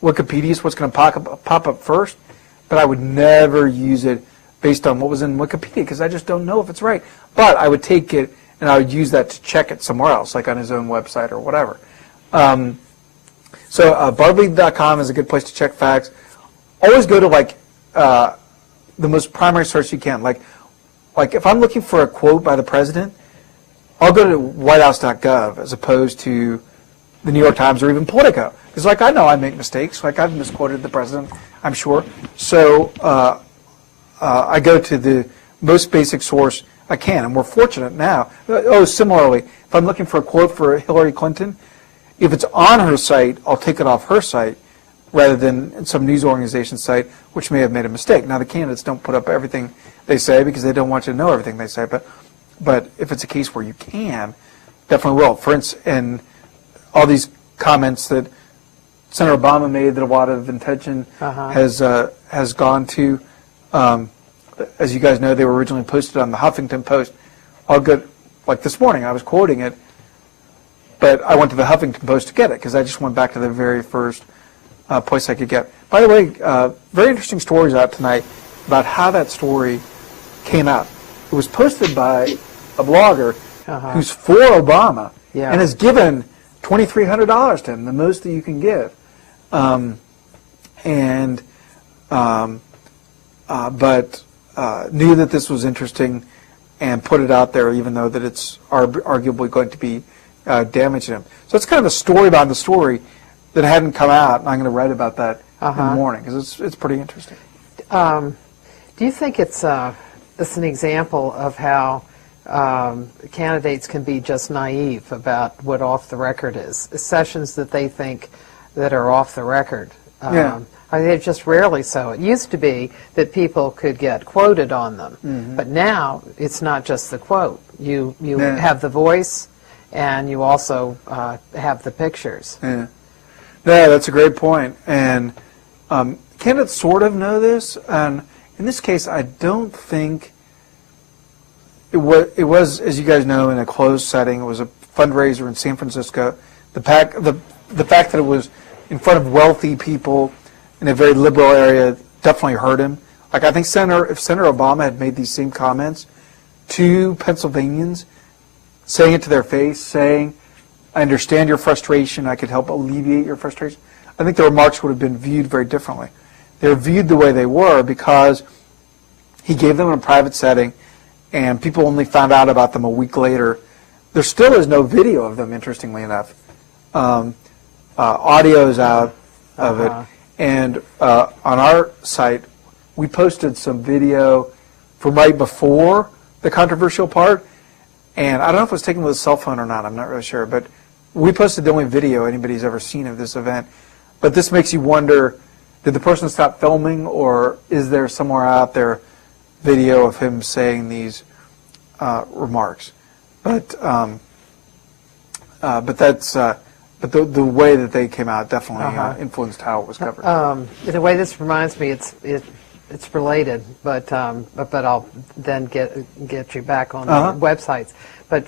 Wikipedia is what's going to pop up first, but I would never use it based on what was in Wikipedia because I just don't know if it's right. But I would take it and I would use that to check it somewhere else, like on his own website or whatever. So Bartleby.com is a good place to check facts. Always go to the most primary source you can. Like if I'm looking for a quote by the president, I'll go to whitehouse.gov as opposed to the New York Times or even Politico. Because I know I make mistakes. Like I've misquoted the president, I'm sure. So I go to the most basic source I can. And we're fortunate now. Similarly, if I'm looking for a quote for Hillary Clinton, if it's on her site, I'll take it off her site rather than some news organization site, which may have made a mistake. Now, the candidates don't put up everything they say because they don't want you to know everything they say. But if it's a case where you can, definitely will. For instance, and all these comments that Senator Obama made that a lot of attention has gone to. As you guys know, they were originally posted on the Huffington Post. All good, like this morning, I was quoting it, but I went to the Huffington Post to get it because I just went back to the very first place I could get. By the way, very interesting stories out tonight about how that story came out. It was posted by a blogger who's for Obama and has given $2,300 to him, the most that you can give. But knew that this was interesting and put it out there, even though that it's arguably going to be damaging him. So it's kind of a story behind the story that hadn't come out, and I'm going to write about that in the morning because it's pretty interesting. Do you think it's an example of how candidates can be just naive about what off the record is? Sessions that they think that are off the record. They're just rarely so. It used to be that people could get quoted on them, but now it's not just the quote. You have the voice, and you also have the pictures. Yeah, that's a great point. And candidates sort of know this, and in this case, I don't think it was, as you guys know, in a closed setting. It was a fundraiser in San Francisco. The fact that it was in front of wealthy people in a very liberal area definitely hurt him. Like, I think if Senator Obama had made these same comments to Pennsylvanians, saying it to their face, saying, I understand your frustration, I could help alleviate your frustration, I think the remarks would have been viewed very differently. They were viewed the way they were because he gave them in a private setting, and people only found out about them a week later. There still is no video of them, interestingly enough. Audio is out of it. And on our site, we posted some video from right before the controversial part. And I don't know if it was taken with a cell phone or not. I'm not really sure. But we posted the only video anybody's ever seen of this event. But this makes you wonder, did the person stop filming, or is there somewhere out there video of him saying these remarks? But the way that they came out definitely influenced how it was covered. The way this reminds me, it's related, but I'll then get you back on the websites. But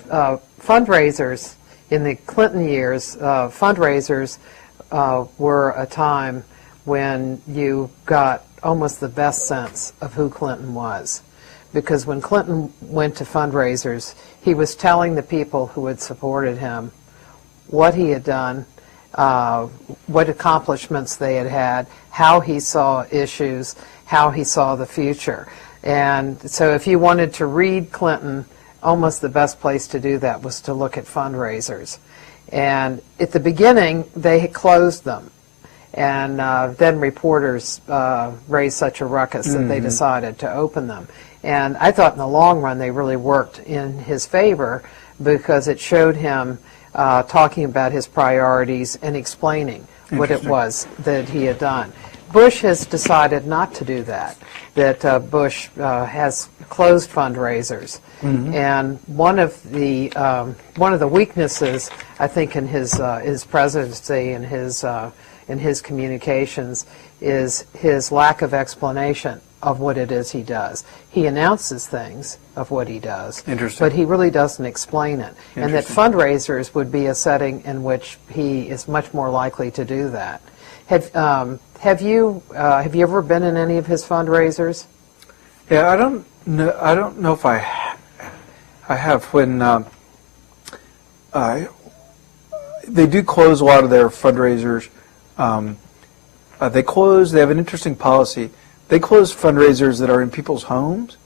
fundraisers in the Clinton years, fundraisers were a time when you got almost the best sense of who Clinton was. Because when Clinton went to fundraisers, he was telling the people who had supported him what he had done, what accomplishments they had had, how he saw issues, how he saw the future. And so if you wanted to read Clinton, almost the best place to do that was to look at fundraisers. And at the beginning, they had closed them. And then reporters raised such a ruckus that they decided to open them. And I thought in the long run they really worked in his favor because it showed him talking about his priorities and explaining what it was that he had done. Bush has decided not to do that, that Bush has closed fundraisers. And one of the weaknesses, I think, in his presidency and his communications is his lack of explanation of what it is he does. He announces things of what he does, but he really doesn't explain it. And that fundraisers would be a setting in which he is much more likely to do that. Have you ever been in any of his fundraisers? Yeah, I don't know if I have. When they do close a lot of their fundraisers, they have an interesting policy. They close fundraisers that are in people's homes.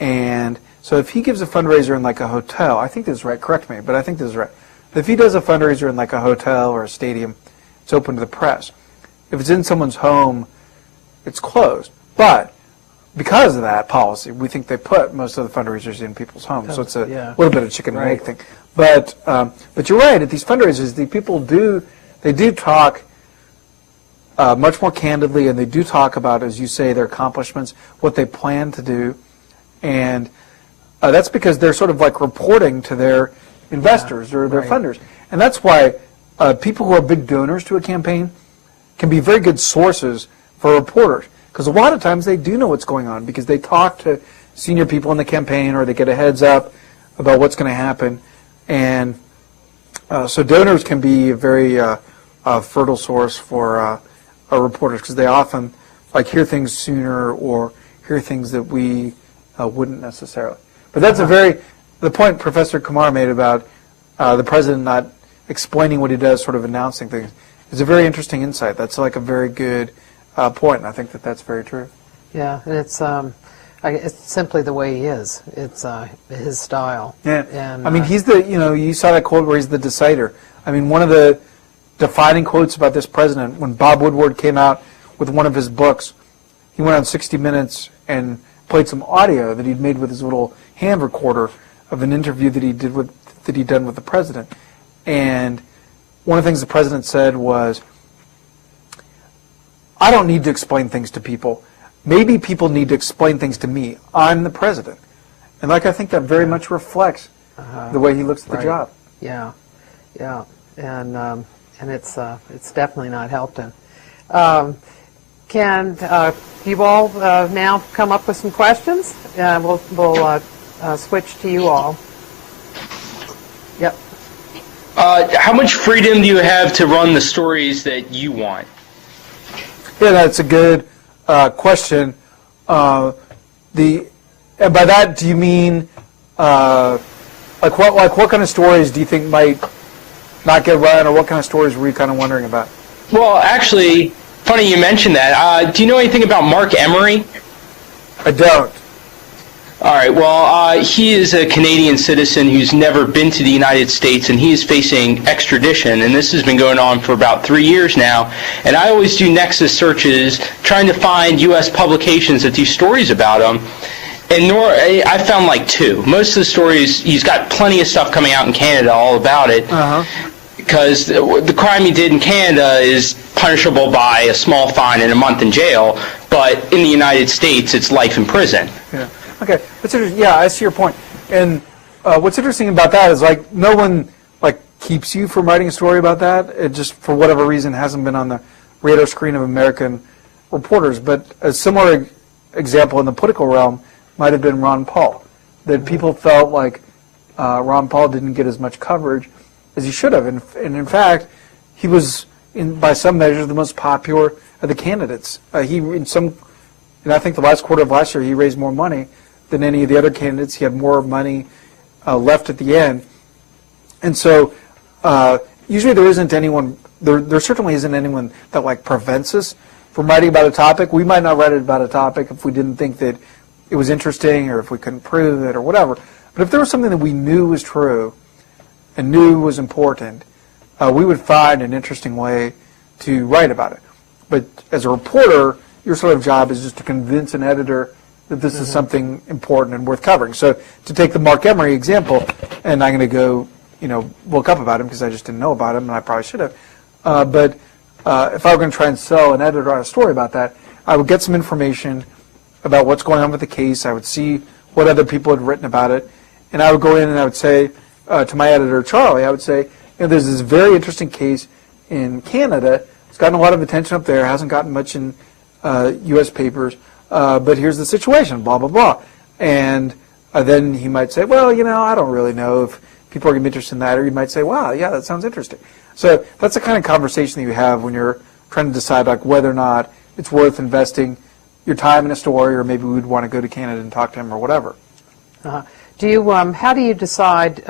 And so if he gives a fundraiser in like a hotel, I think this is right, correct me, but I think this is right. If he does a fundraiser in like a hotel or a stadium, it's open to the press. If it's in someone's home, it's closed. But because of that policy, we think they put most of the fundraisers in people's homes. So it's a little bit of chicken and egg thing. But you're right, at these fundraisers, the people do talk much more candidly, and they do talk about, as you say, their accomplishments, what they plan to do. And that's because they're sort of like reporting to their investors or their funders. And that's why people who are big donors to a campaign can be very good sources for reporters, because a lot of times they do know what's going on because they talk to senior people in the campaign or they get a heads up about what's going to happen. And so donors can be a very fertile source for reporters, because they often hear things sooner or hear things that we wouldn't necessarily. But that's the point Professor Kumar made about the president not explaining what he does, sort of announcing things, is a very interesting insight. That's like a very good point, and I think that that's very true. Yeah, and it's simply the way he is. It's his style. Yeah, and, I mean, he's you saw that quote where he's the decider. I mean, one of the defining quotes about this president, when Bob Woodward came out with one of his books, he went on 60 Minutes and played some audio that he'd made with his little hand recorder of an interview that he'd done with the president. And one of the things the president said was, I don't need to explain things to people. Maybe people need to explain things to me. I'm the president. And I think that very much reflects the way he looks at the job. Yeah, yeah, and it's definitely not helped him. Can you all now come up with some questions? We'll switch to you all. Yep. How much freedom do you have to run the stories that you want? Yeah, that's a good question. And by that, do you mean what kind of stories do you think might not get run, or what kind of stories were you kind of wondering about? Well, actually, funny you mentioned that. Do you know anything about Mark Emery? I don't. All right, well, he is a Canadian citizen who's never been to the United States, and he is facing extradition, and this has been going on for about 3 years now. And I always do Nexus searches trying to find U.S. publications that do stories about him. And I found like 2. Most of the stories, he's got plenty of stuff coming out in Canada all about it. Because the crime he did in Canada is punishable by a small fine and a month in jail, but in the United States, it's life in prison. Yeah. Okay, that's interesting. Yeah, I see your point. And what's interesting about that is no one keeps you from writing a story about that. It just, for whatever reason, hasn't been on the radar screen of American reporters. But a similar example in the political realm might have been Ron Paul. That people felt like Ron Paul didn't get as much coverage as he should have. And in fact, he was, by some measures, the most popular of the candidates. I think the last quarter of last year, he raised more money than any of the other candidates. He had more money left at the end. And so usually there isn't anyone, there certainly isn't anyone that prevents us from writing about a topic. We might not write about a topic if we didn't think that it was interesting or if we couldn't prove it or whatever. But if there was something that we knew was true and knew was important, we would find an interesting way to write about it. But as a reporter, your sort of job is just to convince an editor that this is something important and worth covering. So to take the Mark Emery example, and I'm going to go, look up about him because I just didn't know about him, and I probably should have. But if I were going to try and sell an editor on a story about that, I would get some information about what's going on with the case. I would see what other people had written about it, and I would go in and I would say to my editor, Charlie, I would say, there's this very interesting case in Canada. It's gotten a lot of attention up there. Hasn't gotten much in U.S. papers. But here's the situation, blah, blah, blah. And then he might say, well, I don't really know if people are going to be interested in that. Or you might say, wow, yeah, that sounds interesting. So that's the kind of conversation that you have when you're trying to decide whether or not it's worth investing your time in a story, or maybe we'd want to go to Canada and talk to him or whatever. How do you decide,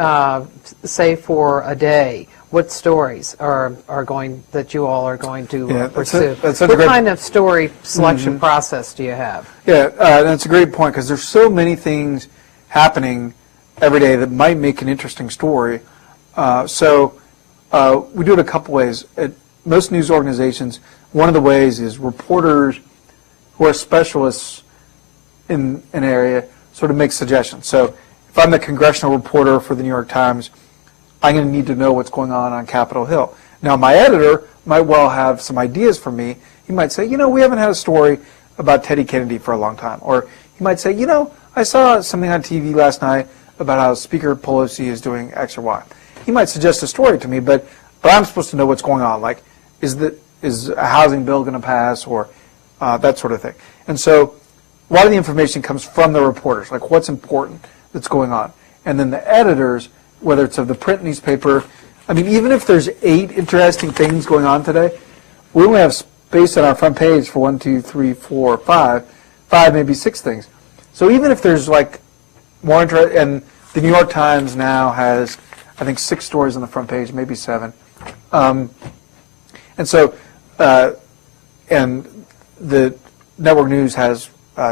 say, for a day, what stories that you all are going to pursue? What kind of story selection process do you have? Yeah, that's a great point, because there's so many things happening every day that might make an interesting story. So we do it a couple ways. At most news organizations, one of the ways is reporters who are specialists in an area sort of make suggestions. So if I'm the congressional reporter for the New York Times, I'm going to need to know what's going on Capitol Hill. Now, my editor might well have some ideas for me. He might say, we haven't had a story about Teddy Kennedy for a long time. Or he might say, I saw something on TV last night about how Speaker Pelosi is doing X or Y. He might suggest a story to me, but but I'm supposed to know what's going on. Like, is a housing bill going to pass, or that sort of thing. And so a lot of the information comes from the reporters, like what's important that's going on. And then the editors, whether it's of the print newspaper, I mean, even if there's 8 interesting things going on today, we only have space on our front page for 1, 2, 3, 4, 5, maybe 6 things. So even if there's like more interest, and the New York Times now has, I think, 6 stories on the front page, maybe 7. And so, and the network news has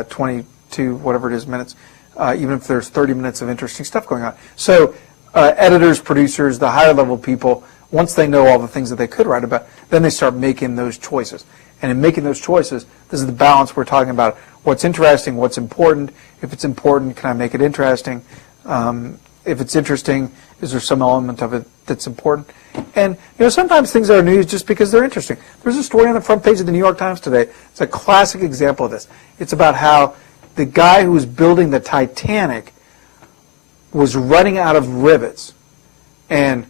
22, whatever it is, minutes, even if there's 30 minutes of interesting stuff going on. So editors, producers, the higher level people, once they know all the things that they could write about, then they start making those choices. And in making those choices, this is the balance we're talking about. What's interesting, what's important. If it's important, can I make it interesting? If it's interesting, is there some element of it that's important? And sometimes things are news just because they're interesting. There's a story on the front page of the New York Times today. It's a classic example of this. It's about how the guy who was building the Titanic was running out of rivets, and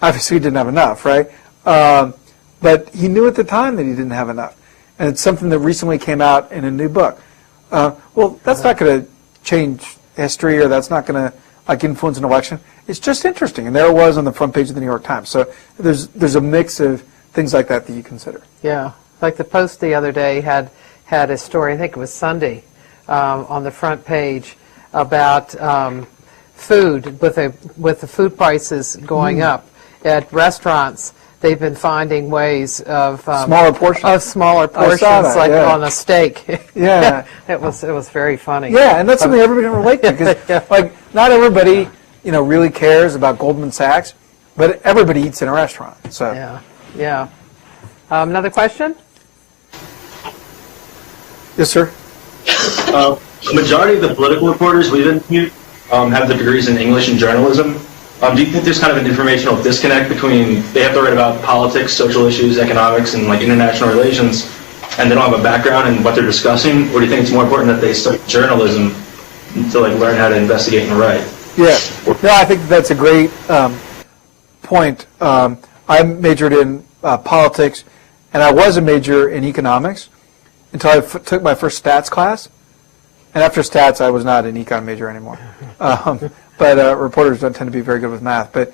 obviously he didn't have enough, right? But he knew at the time that he didn't have enough, and it's something that recently came out in a new book. Well, that's not going to change history, or that's not going to influence an election. It's just interesting, and there it was on the front page of the New York Times. So there's a mix of things like that you consider. Yeah, like the Post the other day had a story, I think it was Sunday, on the front page about food, with the food prices going up at restaurants. They've been finding ways of smaller portions. Like yeah. on a steak. Yeah, it was very funny. Yeah, and that's something everybody can relate to, because like not everybody really cares about Goldman Sachs, but everybody eats in a restaurant. So yeah. Another question? Yes, sir. The majority of the political reporters we've interviewed have the degrees in English and journalism. Do you think there's kind of an informational disconnect between they have to write about politics, social issues, economics, and like international relations, and they don't have a background in what they're discussing? Or do you think it's more important that they study journalism to like learn how to investigate and write? Yeah, no, I think that's a great point. I majored in politics, and I was a major in economics until I took my first stats class. And after stats, I was not an econ major anymore. But reporters don't tend to be very good with math. But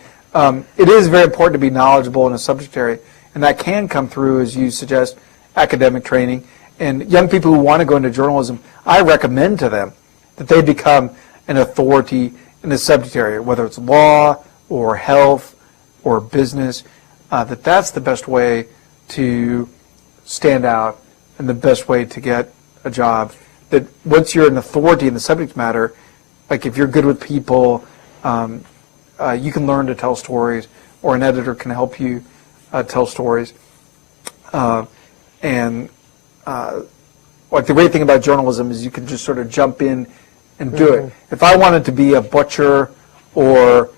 it is very important to be knowledgeable in a subject area, and that can come through, as you suggest, academic training. And young people who want to go into journalism, I recommend to them that they become an authority in the subject area, whether it's law or health or business, that's the best way to stand out and the best way to get a job. That once you're an authority in the subject matter, like if you're good with people, you can learn to tell stories, or an editor can help you tell stories. Like the great thing about journalism is you can just sort of jump in and do it. If I wanted to be a butcher or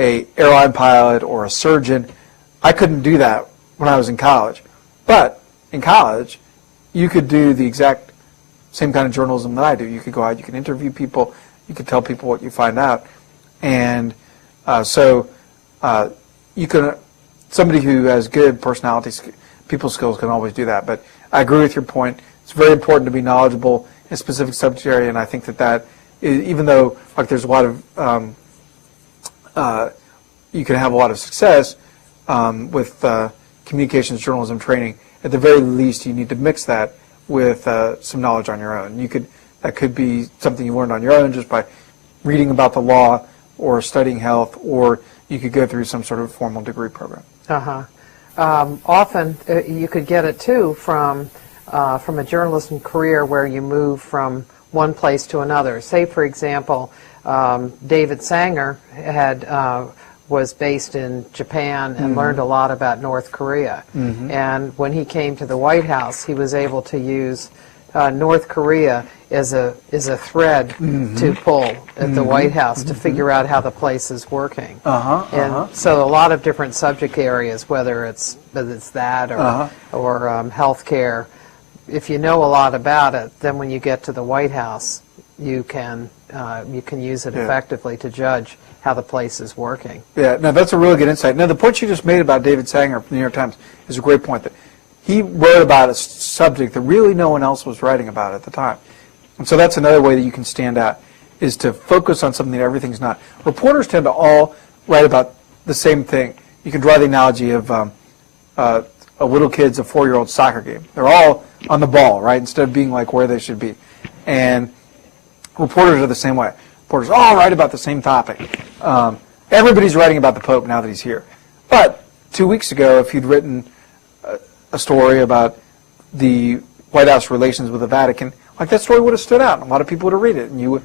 a airline pilot or a surgeon, I couldn't do that when I was in college. But in college, you could do the exact same kind of journalism that I do. You could go out, you can interview people, you could tell people what you find out. And so you can, somebody who has good personality, people skills can always do that. But I agree with your point. It's very important to be knowledgeable in a specific subject area, and I think that is, even though like there's a lot of, you can have a lot of success with communications journalism training, at the very least you need to mix that with some knowledge on your own. That could be something you learned on your own just by reading about the law or studying health, or you could go through some sort of formal degree program. Often you could get it too from a journalism career where you move from one place to another. Say, for example, David Sanger was based in Japan and learned a lot about North Korea. And when he came to the White House, he was able to use North Korea as a thread to pull at the White House to figure out how the place is working. And so a lot of different subject areas, whether it's that or healthcare, if you know a lot about it, then when you get to the White House, you can you can use it effectively to judge how the place is working. Yeah, no, that's a really good insight. Now, the point you just made about David Sanger from the New York Times is a great point. That he wrote about a subject that really no one else was writing about at the time. And so that's another way that you can stand out, is to focus on something that everything's not. Reporters tend to all write about the same thing. You can draw the analogy of a little kid's a 4-year-old soccer game. They're all on the ball, right, instead of being like where they should be. And reporters are the same way. Reporters all write about the same topic. Everybody's writing about the Pope now that he's here. But 2 weeks ago, if you'd written a story about the White House relations with the Vatican, like that story would have stood out, and a lot of people would have read it, and you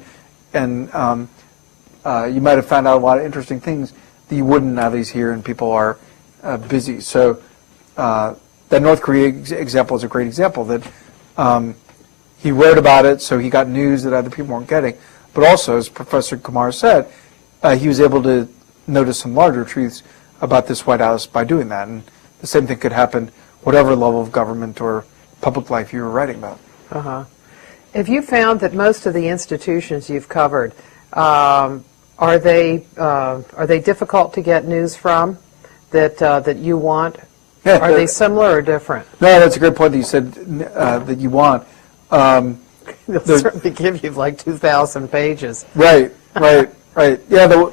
might have found out a lot of interesting things that you wouldn't now that he's here and people are busy. So that North Korea example is a great example. That he wrote about it, so he got news that other people weren't getting. But also, as Professor Kumar said, he was able to notice some larger truths about this White House by doing that. And the same thing could happen whatever level of government or public life you were writing about. Have you found that most of the institutions you've covered, are they difficult to get news from that you want? Yeah, are they similar or different? No, that's a great point that you said that you want. They'll certainly give you like 2,000 pages. Right. Yeah, the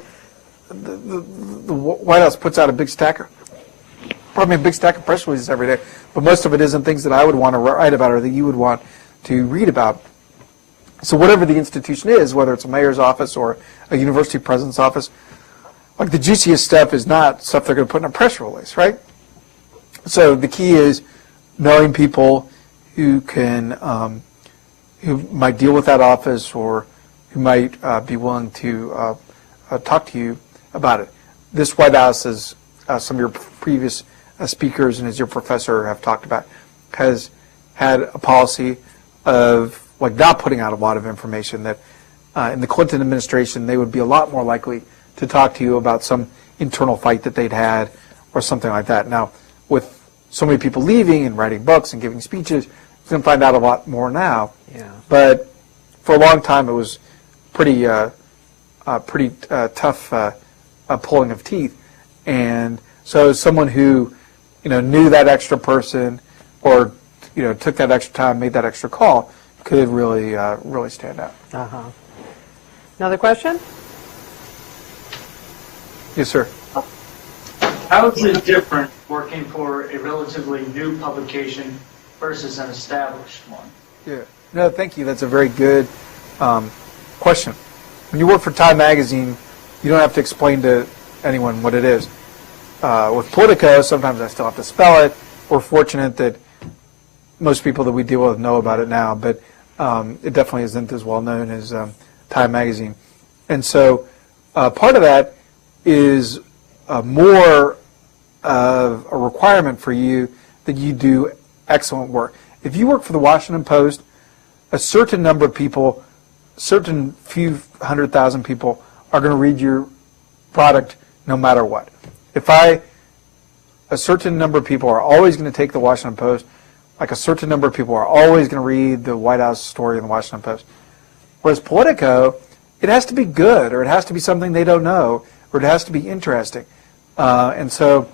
White House puts out a big stack of press releases every day, but most of it isn't things that I would want to write about or that you would want to read about. So whatever the institution is, whether it's a mayor's office or a university president's office, like the juiciest stuff is not stuff they're going to put in a press release, right? So the key is knowing people who can, who might deal with that office or who might be willing to talk to you about it. This White House, as some of your previous speakers and as your professor have talked about, has had a policy of like not putting out a lot of information. That in the Clinton administration, they would be a lot more likely to talk to you about some internal fight that they'd had or something like that. Now, with so many people leaving and writing books and giving speeches, you can find out a lot more now. Yeah. But for a long time, it was pretty tough pulling of teeth. And so someone who knew that extra person or took that extra time, made that extra call, could really stand out. Another question? Yes, sir. How is it different working for a relatively new publication versus an established one? Yeah. No, thank you. That's a very good question. When you work for Time Magazine, you don't have to explain to anyone what it is. With Politico, sometimes I still have to spell it. We're fortunate that most people that we deal with know about it now, but it definitely isn't as well known as Time Magazine. And so part of that is more of a requirement for you that you do excellent work. If you work for the Washington Post, a certain number of people, certain few 100,000 people are going to read your product no matter what. A certain number of people are always going to take the Washington Post, like a certain number of people are always going to read the White House story in the Washington Post. Whereas Politico, it has to be good, or it has to be something they don't know, or it has to be interesting. And so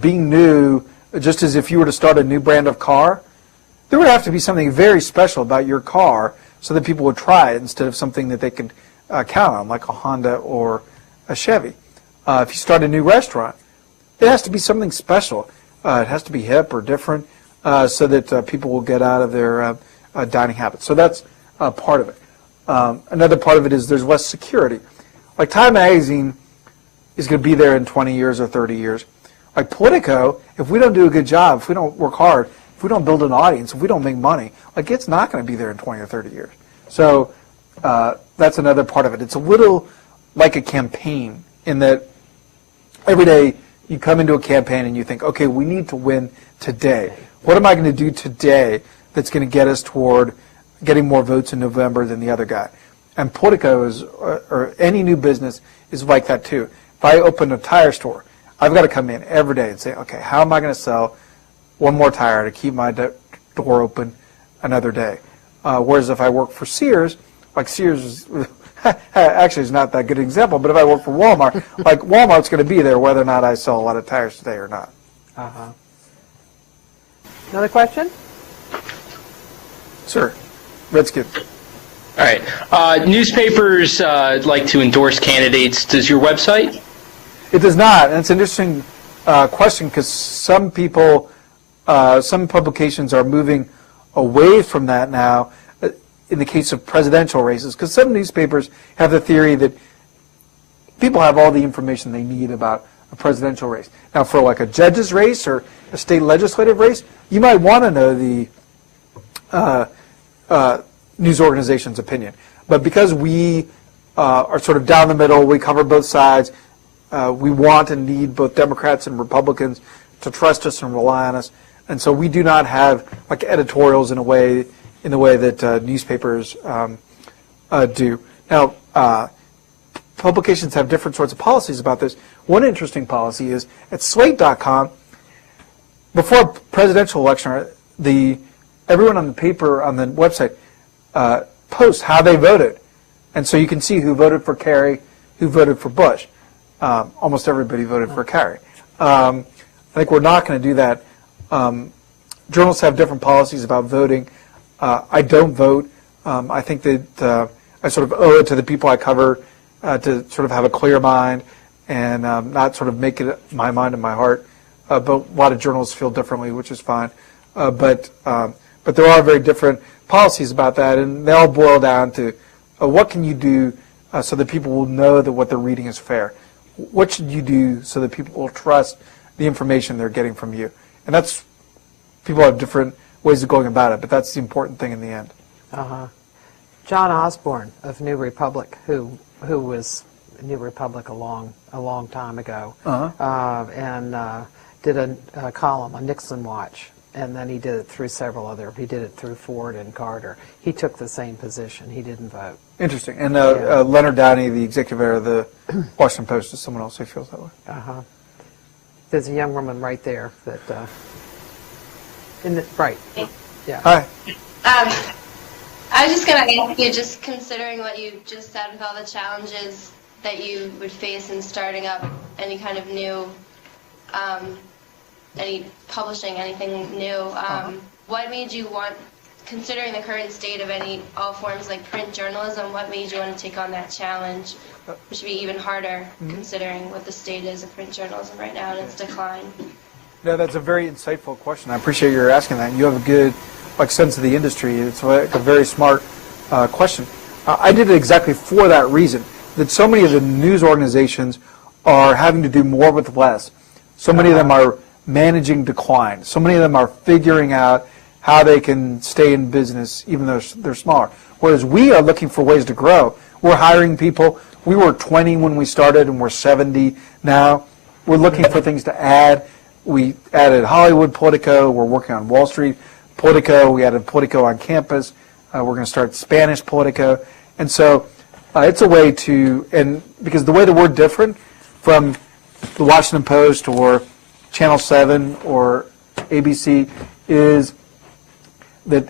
being new, just as if you were to start a new brand of car, there would have to be something very special about your car so that people would try it instead of something that they could count on, like a Honda or a Chevy. If you start a new restaurant, it has to be something special. It has to be hip or different so that people will get out of their dining habits. So that's part of it. Another part of it is there's less security. Like Time Magazine is going to be there in 20 years or 30 years. Like Politico, if we don't do a good job, if we don't work hard, if we don't build an audience, if we don't make money, like it's not going to be there in 20 or 30 years. So that's another part of it. It's a little like a campaign in that every day you come into a campaign and you think, okay, we need to win today. What am I going to do today that's going to get us toward getting more votes in November than the other guy? And Politico is, or any new business is like that too. If I open a tire store, I've got to come in every day and say, okay, how am I going to sell one more tire to keep my door open another day? Whereas if I work for Sears, like Sears actually is not that good an example, but if I work for Walmart, like Walmart's going to be there whether or not I sell a lot of tires today or not. Another question? Sir, Redskin. All right. Newspapers like to endorse candidates. Does your website? It does not, and it's an interesting question because some people, some publications are moving away from that now in the case of presidential races, because some newspapers have the theory that people have all the information they need about a presidential race. Now, for like a judge's race or a state legislative race, you might want to know the news organization's opinion. But because we are sort of down the middle, we cover both sides, we want and need both Democrats and Republicans to trust us and rely on us. And so we do not have like editorials in the way that newspapers do. Now, publications have different sorts of policies about this. One interesting policy is at Slate.com, before a presidential election, everyone on the paper, on the website, posts how they voted. And so you can see who voted for Kerry, who voted for Bush. Almost everybody voted for Kerry. I think we're not going to do that. Journalists have different policies about voting. I don't vote. I think that I sort of owe it to the people I cover to sort of have a clear mind and not sort of make it my mind and my heart. But a lot of journalists feel differently, which is fine. But there are very different policies about that, and they all boil down to what can you do so that people will know that what they're reading is fair? What should you do so that people will trust the information they're getting from you? And that's, people have different ways of going about it, but that's the important thing in the end. John Osborne of New Republic, who was New Republic a long time ago, and did a column, a Nixon Watch, and then he did it through several other. He did it through Ford and Carter. He took the same position. He didn't vote. Interesting. And Leonard Downey, the executive editor of the Washington Post, is someone else who feels that way. There's a young woman right there that. Right. Yeah. Hi. I was just going to ask you, just considering what you just said with all the challenges that you would face in starting up any kind of new, publishing anything new, what made you want, considering the current state of all forms like print journalism, what made you want to take on that challenge, which would be even harder considering what the state is of print journalism right now and its decline? No, that's a very insightful question. I appreciate your asking that. You have a good sense of the industry. It's like a very smart question. I did it exactly for that reason, that so many of the news organizations are having to do more with less. So many of them are managing decline. So many of them are figuring out how they can stay in business even though they're smaller. Whereas we are looking for ways to grow. We're hiring people. We were 20 when we started and we're 70 now. We're looking for things to add. We added Hollywood Politico. We're working on Wall Street Politico. We added Politico on campus. We're going to start Spanish Politico. And so it's a way to, and because the way that we're different from the Washington Post or Channel 7 or ABC is that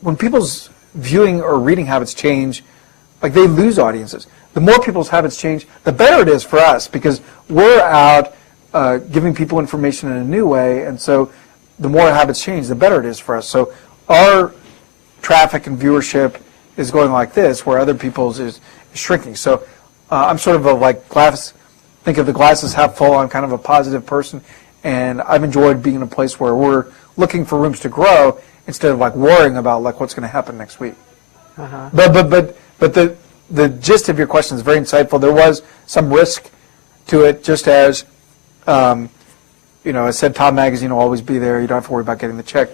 when people's viewing or reading habits change, like they lose audiences. The more people's habits change, the better it is for us because we're out giving people information in a new way, and so the more habits change, the better it is for us. So our traffic and viewership is going like this, where other people's is shrinking. So I'm sort of think of the glasses half full. I'm kind of a positive person, and I've enjoyed being in a place where we're looking for rooms to grow instead of worrying about what's going to happen next week. But the gist of your question is very insightful. There was some risk to it, just as I said, Tom Magazine will always be there. You don't have to worry about getting the check.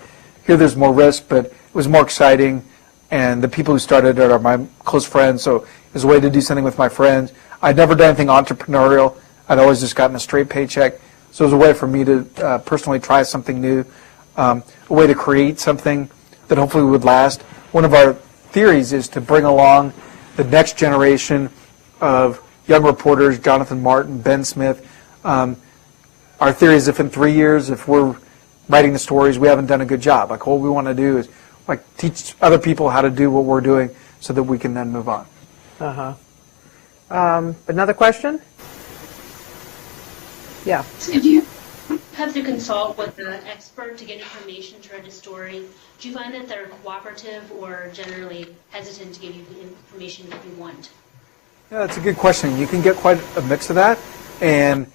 Here there's more risk, but it was more exciting, and the people who started it are my close friends, so it was a way to do something with my friends. I'd never done anything entrepreneurial. I'd always just gotten a straight paycheck, so it was a way for me to personally try something new, a way to create something that hopefully would last. One of our theories is to bring along the next generation of young reporters, Jonathan Martin, Ben Smith. Our theory is if in 3 years, if we're writing the stories, we haven't done a good job. What we want to do is teach other people how to do what we're doing so that we can then move on. Another question? Yeah. If you have to consult with an expert to get information to write a story, do you find that they're cooperative or generally hesitant to give you the information that you want? Yeah, that's a good question. You can get quite a mix of that, and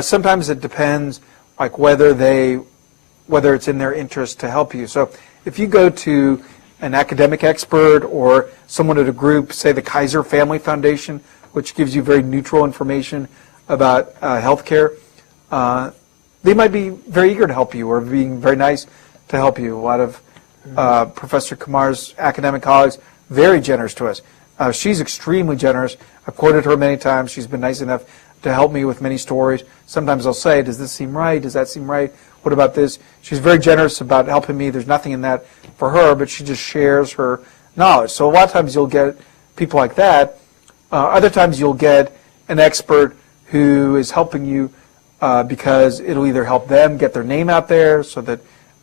sometimes it depends, like whether it's in their interest to help you. So if you go to an academic expert or someone at a group, say the Kaiser Family Foundation, which gives you very neutral information about healthcare, they might be very eager to help you or being very nice to help you. A lot of Professor Kumar's academic colleagues, very generous to us. She's extremely generous. I've quoted her many times. She's been nice enough to help me with many stories. Sometimes I'll say, does this seem right? Does that seem right? What about this? She's very generous about helping me. There's nothing in that for her, but she just shares her knowledge. So a lot of times you'll get people like that. Other times you'll get an expert who is helping you because it'll either help them get their name out there so that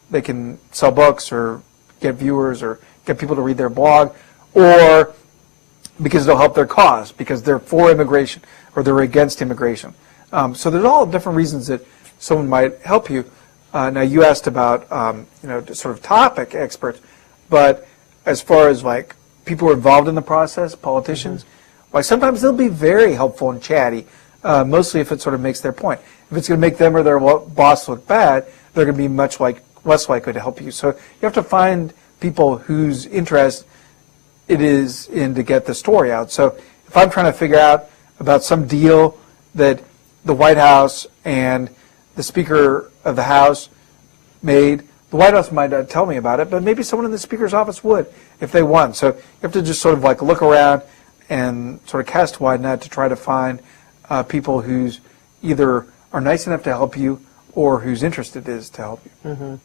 they can sell books or get viewers or get people to read their blog, or because it'll help their cause, because they're for immigration or they're against immigration. So there's all different reasons that someone might help you. Now you asked about sort of topic experts, but as far as like people who are involved in the process, politicians, like sometimes they'll be very helpful and chatty, mostly if it sort of makes their point. If it's going to make them or their boss look bad, they're going to be much less likely to help you. So you have to find people whose interest it is in to get the story out. So if I'm trying to figure out about some deal that the White House and the Speaker of the House made, the White House might not tell me about it, but maybe someone in the Speaker's office would if they won. So you have to just sort of like look around and sort of cast a wide net to try to find people who's either are nice enough to help you or whose interest it is to help you.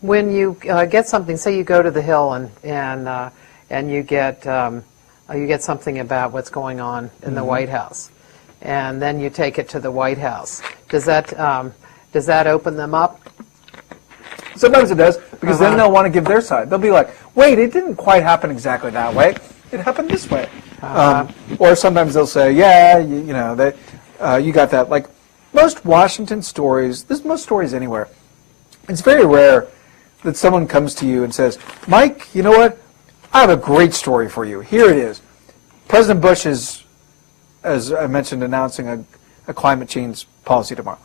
When you get something, say you go to the Hill and you get something about what's going on in the White House, and then you take it to the White House, does that open them up? Sometimes it does, because then they'll want to give their side. They'll be like, wait, it didn't quite happen exactly that way. It happened this way. Or sometimes they'll say, yeah, you got that. Like most Washington stories, most stories anywhere, it's very rare that someone comes to you and says, Mike, you know what? I have a great story for you. Here it is. President Bush is, as I mentioned, announcing a climate change policy tomorrow.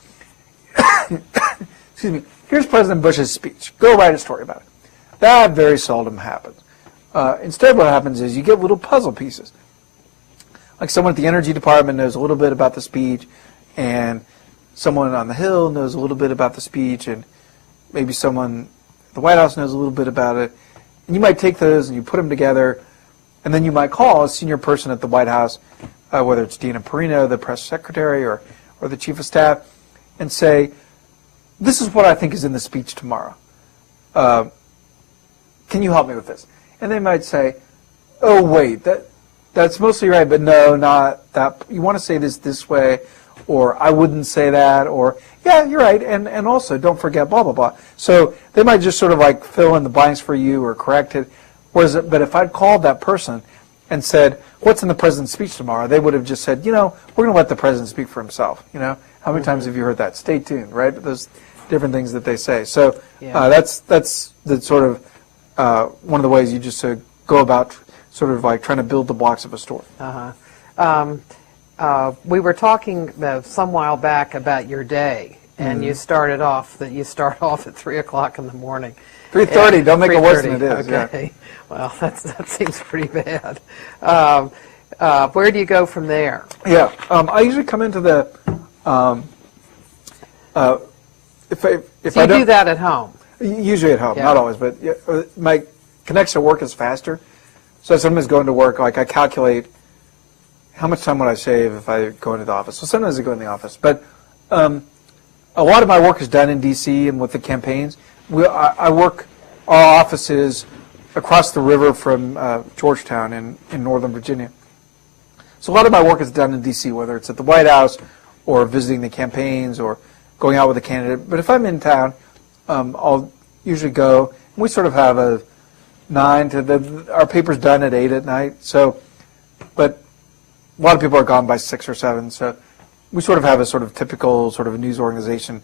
Excuse me. Here's President Bush's speech. Go write a story about it. That very seldom happens. Instead, what happens is you get little puzzle pieces. Like someone at the Energy Department knows a little bit about the speech, and someone on the Hill knows a little bit about the speech, and maybe someone at the White House knows a little bit about it. And you might take those and you put them together, and then you might call a senior person at the White House, whether it's Dina Perino, the press secretary, or the chief of staff, and say, this is what I think is in the speech tomorrow. Can you help me with this? And they might say, oh, wait, that's mostly right, but no, not that. You want to say this way, or I wouldn't say that, or yeah, you're right, and also don't forget blah, blah, blah. So they might just sort of like fill in the blanks for you or correct it. But if I'd called that person and said, what's in the president's speech tomorrow, they would have just said, we're going to let the president speak for himself. How many times have you heard that? Stay tuned, right? Those different things that they say. So that's the sort of one of the ways you just go about sort of like trying to build the blocks of a story. We were talking some while back about your day, and you start off at 3 o'clock in the morning. 3:30. Don't make it worse than it is. Okay. Yeah. Well, that seems pretty bad. Where do you go from there? Yeah. I usually come into the if So you do that at home? Usually at home, not always, but my connection to work is faster. So sometimes going to work, like I calculate how much time would I save if I go into the office. So sometimes I go in the office, but a lot of my work is done in D.C. and with the campaigns. I work our offices across the river from Georgetown in Northern Virginia. So a lot of my work is done in D.C., whether it's at the White House or visiting the campaigns or going out with a candidate. But if I'm in town, I'll usually go. And we sort of have 9 to our paper's done at 8 at night. So, but a lot of people are gone by 6 or 7. So we sort of have a sort of typical sort of a news organization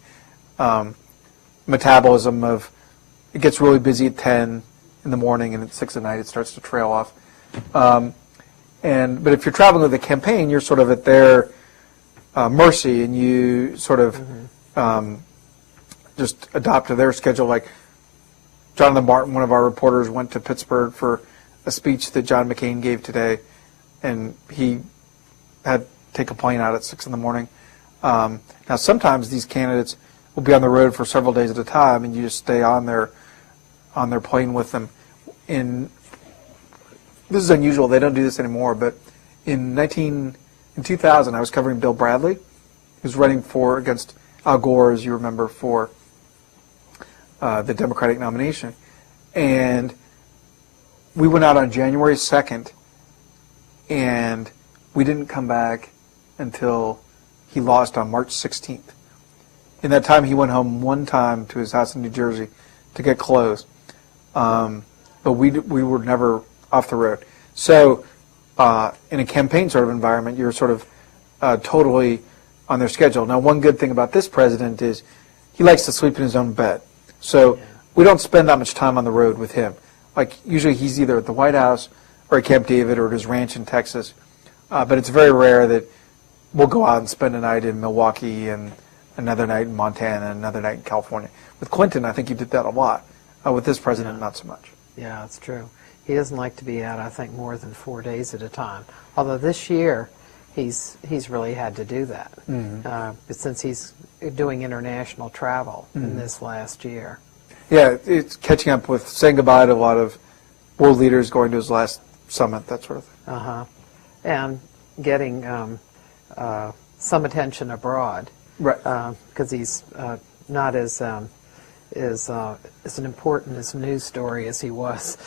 metabolism of it gets really busy at 10 in the morning and at 6 at night it starts to trail off. But if you're traveling with a campaign, you're sort of at their mercy, and you sort of just adopt to their schedule. Like Jonathan Martin, one of our reporters, went to Pittsburgh for a speech that John McCain gave today, and he had to take a plane out at 6 in the morning. Now, sometimes these candidates will be on the road for several days at a time, and you just stay on their plane with them. This is unusual. They don't do this anymore, but in 2000, I was covering Bill Bradley, who was running against Al Gore, as you remember, for the Democratic nomination. And we went out on January 2nd, and we didn't come back until he lost on March 16th. In that time, he went home one time to his house in New Jersey to get clothes. But we were never off the road. So in a campaign sort of environment, you're sort of totally on their schedule. Now, one good thing about this president is he likes to sleep in his own bed. So we don't spend that much time on the road with him. Like, usually he's either at the White House or at Camp David or at his ranch in Texas. But it's very rare that we'll go out and spend a night in Milwaukee and another night in Montana and another night in California. With Clinton, I think he did that a lot. With this president, not so much. Yeah, that's true. He doesn't like to be out, I think, more than 4 days at a time. Although this year, he's really had to do that, since he's doing international travel in this last year. Yeah, it's catching up with saying goodbye to a lot of world leaders, going to his last summit, that sort of thing. And getting some attention abroad, right? Because he's not as an important as news story as he was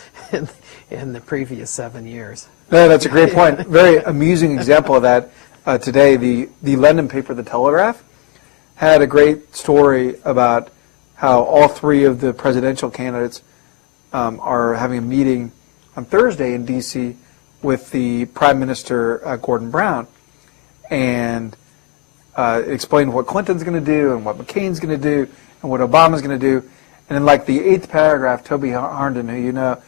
in the previous 7 years. No, that's a great point. Very amusing example of that. Today, the London paper, The Telegraph, had a great story about how all 3 of the presidential candidates are having a meeting on Thursday in D.C. with the Prime Minister, Gordon Brown, and it explained what Clinton's going to do and what McCain's going to do and what Obama's going to do. And in like the 8th paragraph, Toby Harnden, who you know,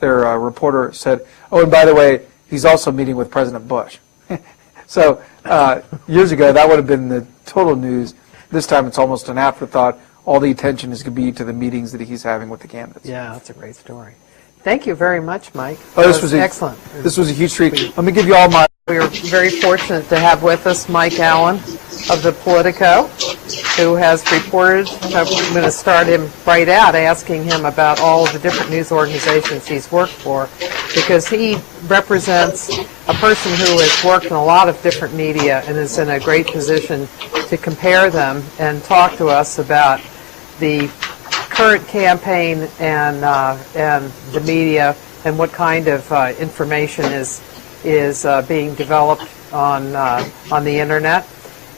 their reporter, said, oh, and by the way, he's also meeting with President Bush. So years ago, that would have been the total news. This time it's almost an afterthought. All the attention is going to be to the meetings that he's having with the candidates. Yeah, that's a great story. Thank you very much, Mike. Oh, this was excellent. This was a huge treat. Let me give you all my... We are very fortunate to have with us Mike Allen of the Politico, who has reported. I'm going to start him right out asking him about all of the different news organizations he's worked for, because he represents a person who has worked in a lot of different media and is in a great position to compare them and talk to us about the current campaign and the media and what kind of information is being developed on the internet,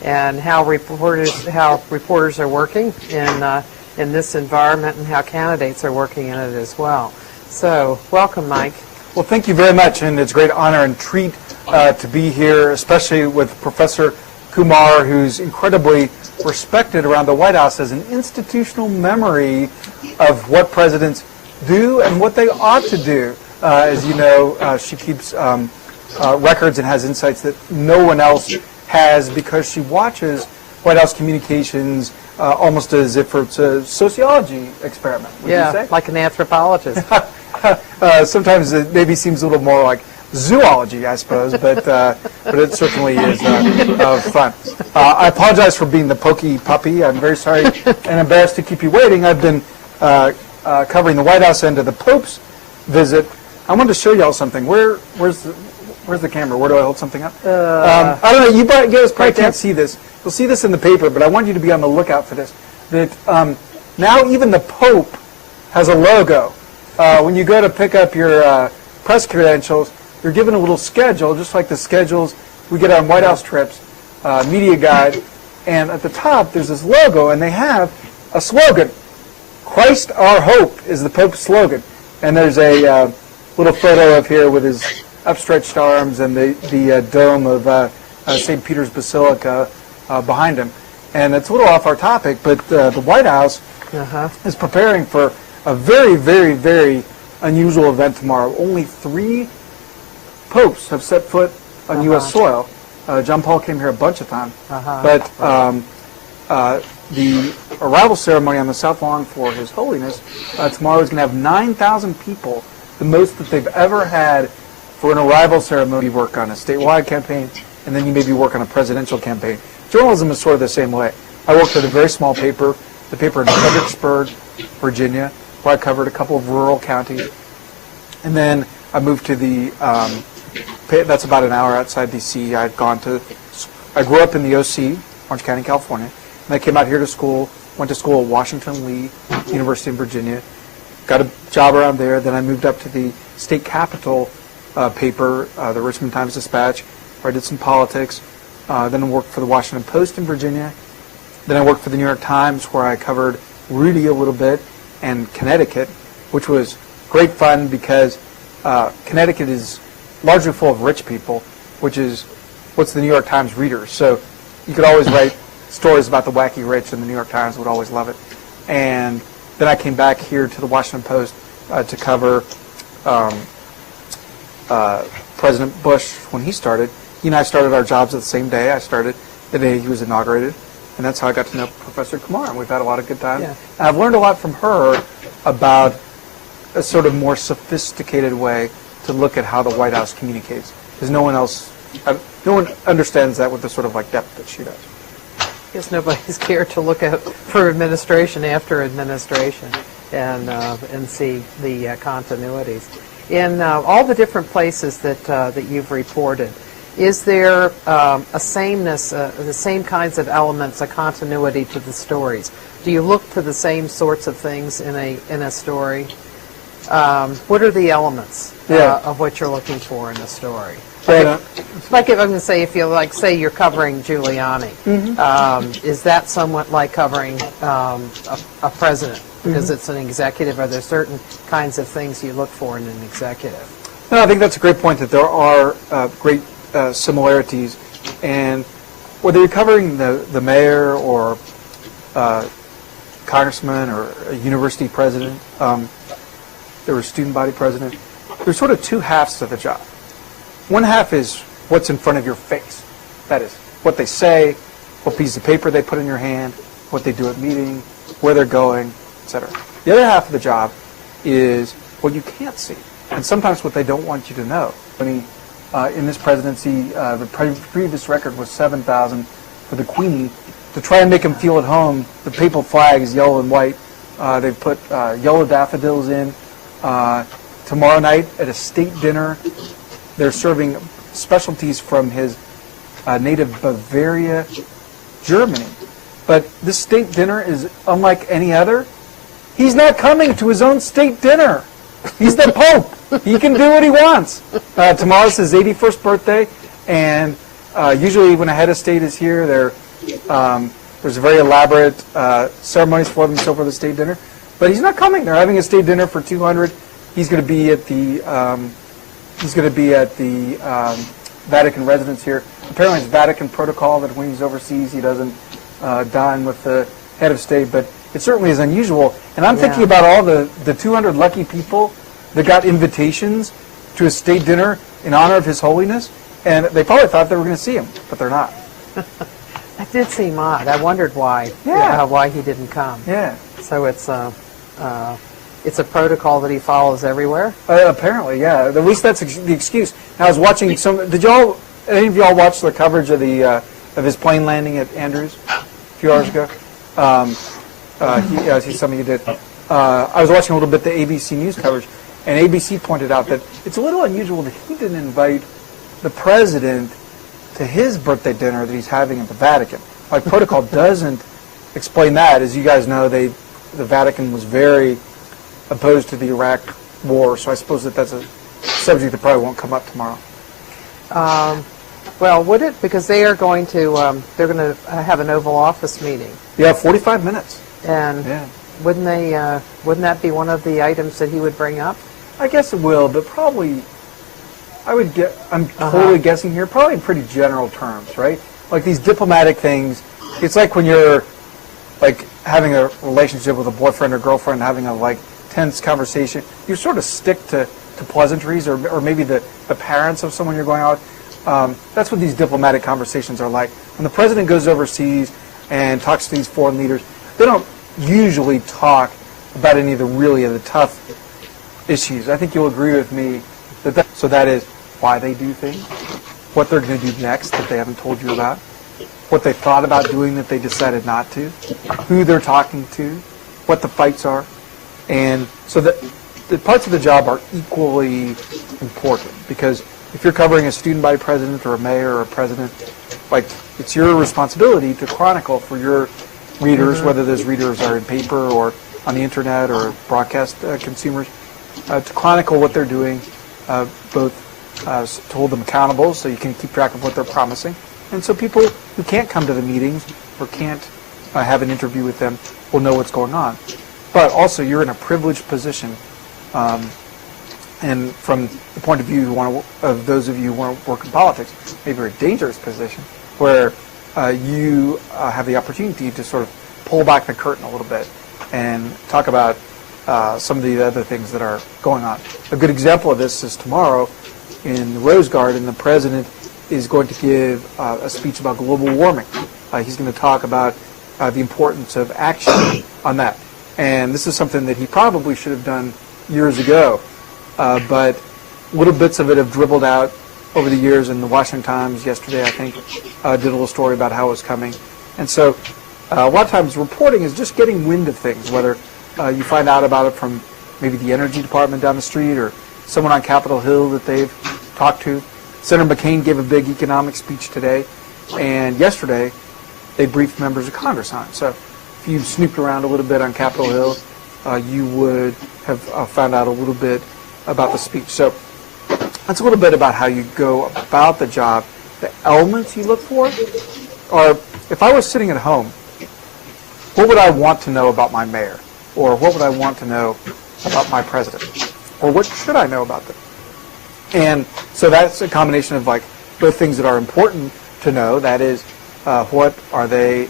and how reporters are working in this environment, and how candidates are working in it as well. So, welcome, Mike. Well, thank you very much, and it's a great honor and treat to be here, especially with Professor Kumar, who's incredibly respected around the White House as an institutional memory of what presidents do and what they ought to do. As you know, she keeps records and has insights that no one else has, because she watches White House communications almost as if it's a sociology experiment, would you say? Like an anthropologist. Sometimes it maybe seems a little more like zoology, I suppose, but it certainly is fun. I apologize for being the pokey puppy. I'm very sorry and embarrassed to keep you waiting. I've been covering the White House end of the Pope's visit. I wanted to show you all something. Where's the camera? Where do I hold something up? I don't know. You guys probably can't see this. You'll see this in the paper, but I want you to be on the lookout for this. That now even the Pope has a logo. When you go to pick up your press credentials, you're given a little schedule, just like the schedules we get on White House trips, media guide, and at the top there's this logo, and they have a slogan. Christ our hope is the Pope's slogan. And there's a little photo of here with his upstretched arms and the dome of St. Peter's Basilica behind him. And it's a little off our topic, but the White House is preparing for a very, very, very unusual event tomorrow. Only 3 popes have set foot on U.S. soil. John Paul came here a bunch of times. But the arrival ceremony on the South Lawn for His Holiness tomorrow is going to have 9,000 people, the most that they've ever had for an arrival ceremony. You work on a statewide campaign, and then you maybe work on a presidential campaign. Journalism is sort of the same way. I worked at a very small paper, the paper in Fredericksburg, Virginia, where I covered a couple of rural counties. And then I moved to the, that's about an hour outside D.C. I grew up in the OC, Orange County, California. And I came out here to school, went to school at Washington Lee University in Virginia, got a job around there. Then I moved up to the state capital paper, the Richmond Times-Dispatch, where I did some politics. Then I worked for the Washington Post in Virginia. Then I worked for the New York Times, where I covered Rudy a little bit and Connecticut, which was great fun because Connecticut is largely full of rich people, which is what's the New York Times readers. So you could always write stories about the wacky rich, and the New York Times would always love it. And then I came back here to the Washington Post to cover President Bush when he started. He and I started our jobs the same day. I started the day he was inaugurated, and that's how I got to know Professor Kumar, and we've had a lot of good time. Yeah. And I've learned a lot from her about a sort of more sophisticated way to look at how the White House communicates, because no one understands that with the sort of like depth that she does. Because nobody's cared to look at for administration after administration and see the continuities. In all the different places that you've reported, is there a sameness, the same kinds of elements, a continuity to the stories? Do you look for the same sorts of things in a story? What are the elements of what you're looking for in a story? Like if I'm going to say, if you like, say you're covering Giuliani, is that somewhat like covering a president? Because it's an executive. Are there certain kinds of things you look for in an executive? No, I think that's a great point, that there are great similarities. And whether you're covering the mayor or congressman or a university president, or a student body president, there's sort of 2 halves to the job. One half is what's in front of your face. That is, what they say, what piece of paper they put in your hand, what they do at meetings, where they're going, etc. The other half of the job is what you can't see, and sometimes what they don't want you to know. I mean, in this presidency, the previous record was 7,000 for the Queen. To try and make them feel at home, the papal flag is yellow and white. They've put yellow daffodils in. Tomorrow night at a state dinner, they're serving specialties from his native Bavaria, Germany. But this state dinner is unlike any other. He's not coming to his own state dinner. He's the Pope. He can do what he wants. Tomorrow's his 81st birthday, and usually when a head of state is here, there's very elaborate ceremonies for them, so for the state dinner. But he's not coming. They're having a state dinner for 200. He's going to be at the Vatican residence here. Apparently, it's Vatican protocol that when he's overseas, he doesn't dine with the head of state. But it certainly is unusual. And I'm thinking about all the 200 lucky people that got invitations to a state dinner in honor of His Holiness, and they probably thought they were going to see him, but they're not. That did seem odd. I wondered why he didn't come. Yeah. So it's a protocol that he follows everywhere? Apparently, yeah. At least that's the excuse. Now, I was watching any of y'all watch the coverage of his plane landing at Andrews a few hours ago? I see some of you did. I was watching a little bit the ABC News coverage, and ABC pointed out that it's a little unusual that he didn't invite the president to his birthday dinner that he's having at the Vatican. Like, protocol doesn't explain that. As you guys know, the Vatican was very opposed to the Iraq war, so I suppose that's a subject that probably won't come up tomorrow. Well, would it? Because they are going to have an Oval Office meeting. Yeah, 45 minutes. And wouldn't that be one of the items that he would bring up? I guess it will, but probably, I'm totally guessing here, probably in pretty general terms, right? Like these diplomatic things, it's like when you're like having a relationship with a boyfriend or girlfriend, having a like tense conversation, you sort of stick to pleasantries or maybe the parents of someone you're going out with. That's what these diplomatic conversations are like. When the president goes overseas and talks to these foreign leaders, they don't usually talk about any of the tough issues. I think you'll agree with me so that is why they do things, what they're going to do next that they haven't told you about, what they thought about doing that they decided not to, who they're talking to, what the fights are. And so the parts of the job are equally important, because if you're covering a student body president or a mayor or a president, like it's your responsibility to chronicle for your readers, whether those readers are in paper or on the internet or broadcast consumers, to chronicle what they're doing, both to hold them accountable so you can keep track of what they're promising, and so people who can't come to the meetings or can't have an interview with them will know what's going on. But also you're in a privileged position, and from the point of view of those of you who want to work in politics, maybe you're in a dangerous position where you have the opportunity to sort of pull back the curtain a little bit and talk about some of the other things that are going on. A good example of this is tomorrow in the Rose Garden, the president is going to give a speech about global warming. He's going to talk about the importance of action on that. And this is something that he probably should have done years ago, but little bits of it have dribbled out over the years. In the Washington Times yesterday, I think, did a little story about how it was coming. And so a lot of times reporting is just getting wind of things, whether you find out about it from maybe the energy department down the street or someone on Capitol Hill that they've talked to. Senator McCain gave a big economic speech today, and yesterday they briefed members of Congress on it. So if you snooped around a little bit on Capitol Hill, you would have found out a little bit about the speech. So that's a little bit about how you go about the job, the elements you look for. Or if I was sitting at home, what would I want to know about my mayor? Or what would I want to know about my president? Or what should I know about them? And so that's a combination of like both things that are important to know. That is, what are they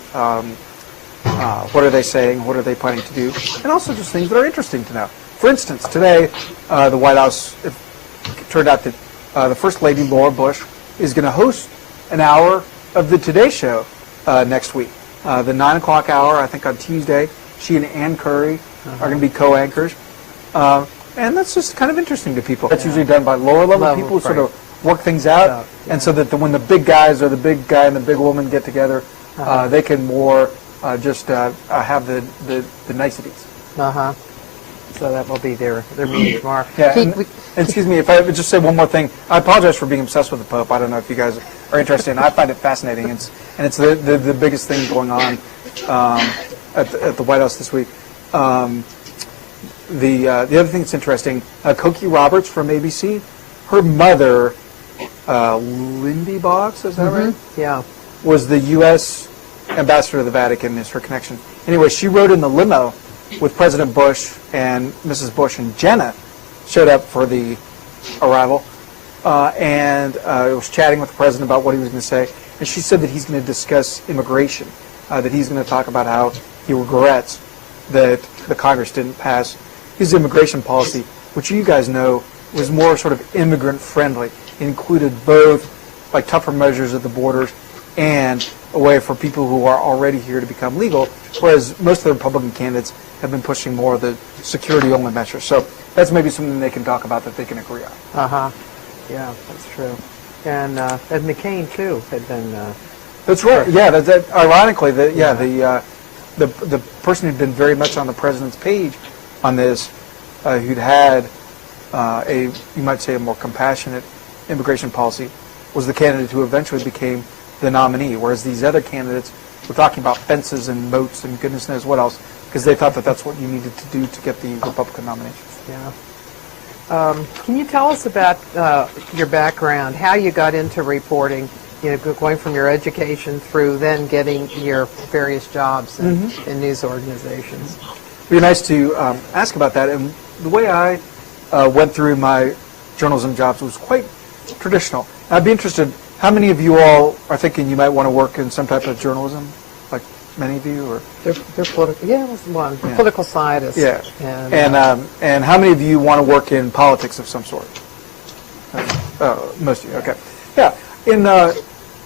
saying? What are they planning to do? And also just things that are interesting to know. For instance, today the White House, it turned out that the First Lady, Laura Bush, is going to host an hour of the Today Show next week. The 9 o'clock hour, I think on Tuesday, she and Ann Curry are going to be co-anchors. And that's just kind of interesting to people. That's usually done by lower-level people who sort of work things out, and so that when the big guys or the big guy and the big woman get together, they can more just have the niceties. So that will be their meeting tomorrow. Yeah, and excuse me, if I would just say one more thing. I apologize for being obsessed with the Pope. I don't know if you guys are interested, and I find it fascinating. It's the biggest thing going on at the White House this week. The other thing that's interesting, Cokie Roberts from ABC, her mother, Lindy Boggs, is that right? Yeah. Was the U.S. ambassador to the Vatican, is her connection. Anyway, she rode in the limo with President Bush, and Mrs. Bush and Jenna showed up for the arrival, and was chatting with the president about what he was going to say. And she said that he's going to discuss immigration, that he's going to talk about how he regrets that the Congress didn't pass his immigration policy, which you guys know was more sort of immigrant-friendly. It included both like tougher measures at the borders and a way for people who are already here to become legal, whereas most of the Republican candidates have been pushing more of the security-only measures. So that's maybe something they can talk about that they can agree on. Yeah, that's true. And McCain too had been. That's right. Yeah. Ironically, the person who'd been very much on the president's page on this, who'd had you might say, a more compassionate immigration policy, was the candidate who eventually became the nominee, whereas these other candidates were talking about fences and moats and goodness knows what else, because they thought that that's what you needed to do to get the Republican nominations. Yeah. Can you tell us about your background, how you got into reporting, going from your education through then getting your various jobs in news organizations? be nice to ask about that. And the way I went through my journalism jobs was quite traditional. I'd be interested, how many of you all are thinking you might want to work in some type of journalism? Like many of you? Or They're political. Yeah, it was one. The political side is. Yeah. And how many of you want to work in politics of some sort? Most of you, okay. Yeah. In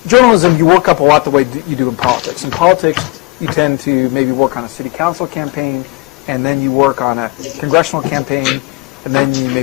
journalism, you work up a lot the way you do in politics. In politics, you tend to maybe work on a city council campaign, and then you work on a congressional campaign, and then you maybe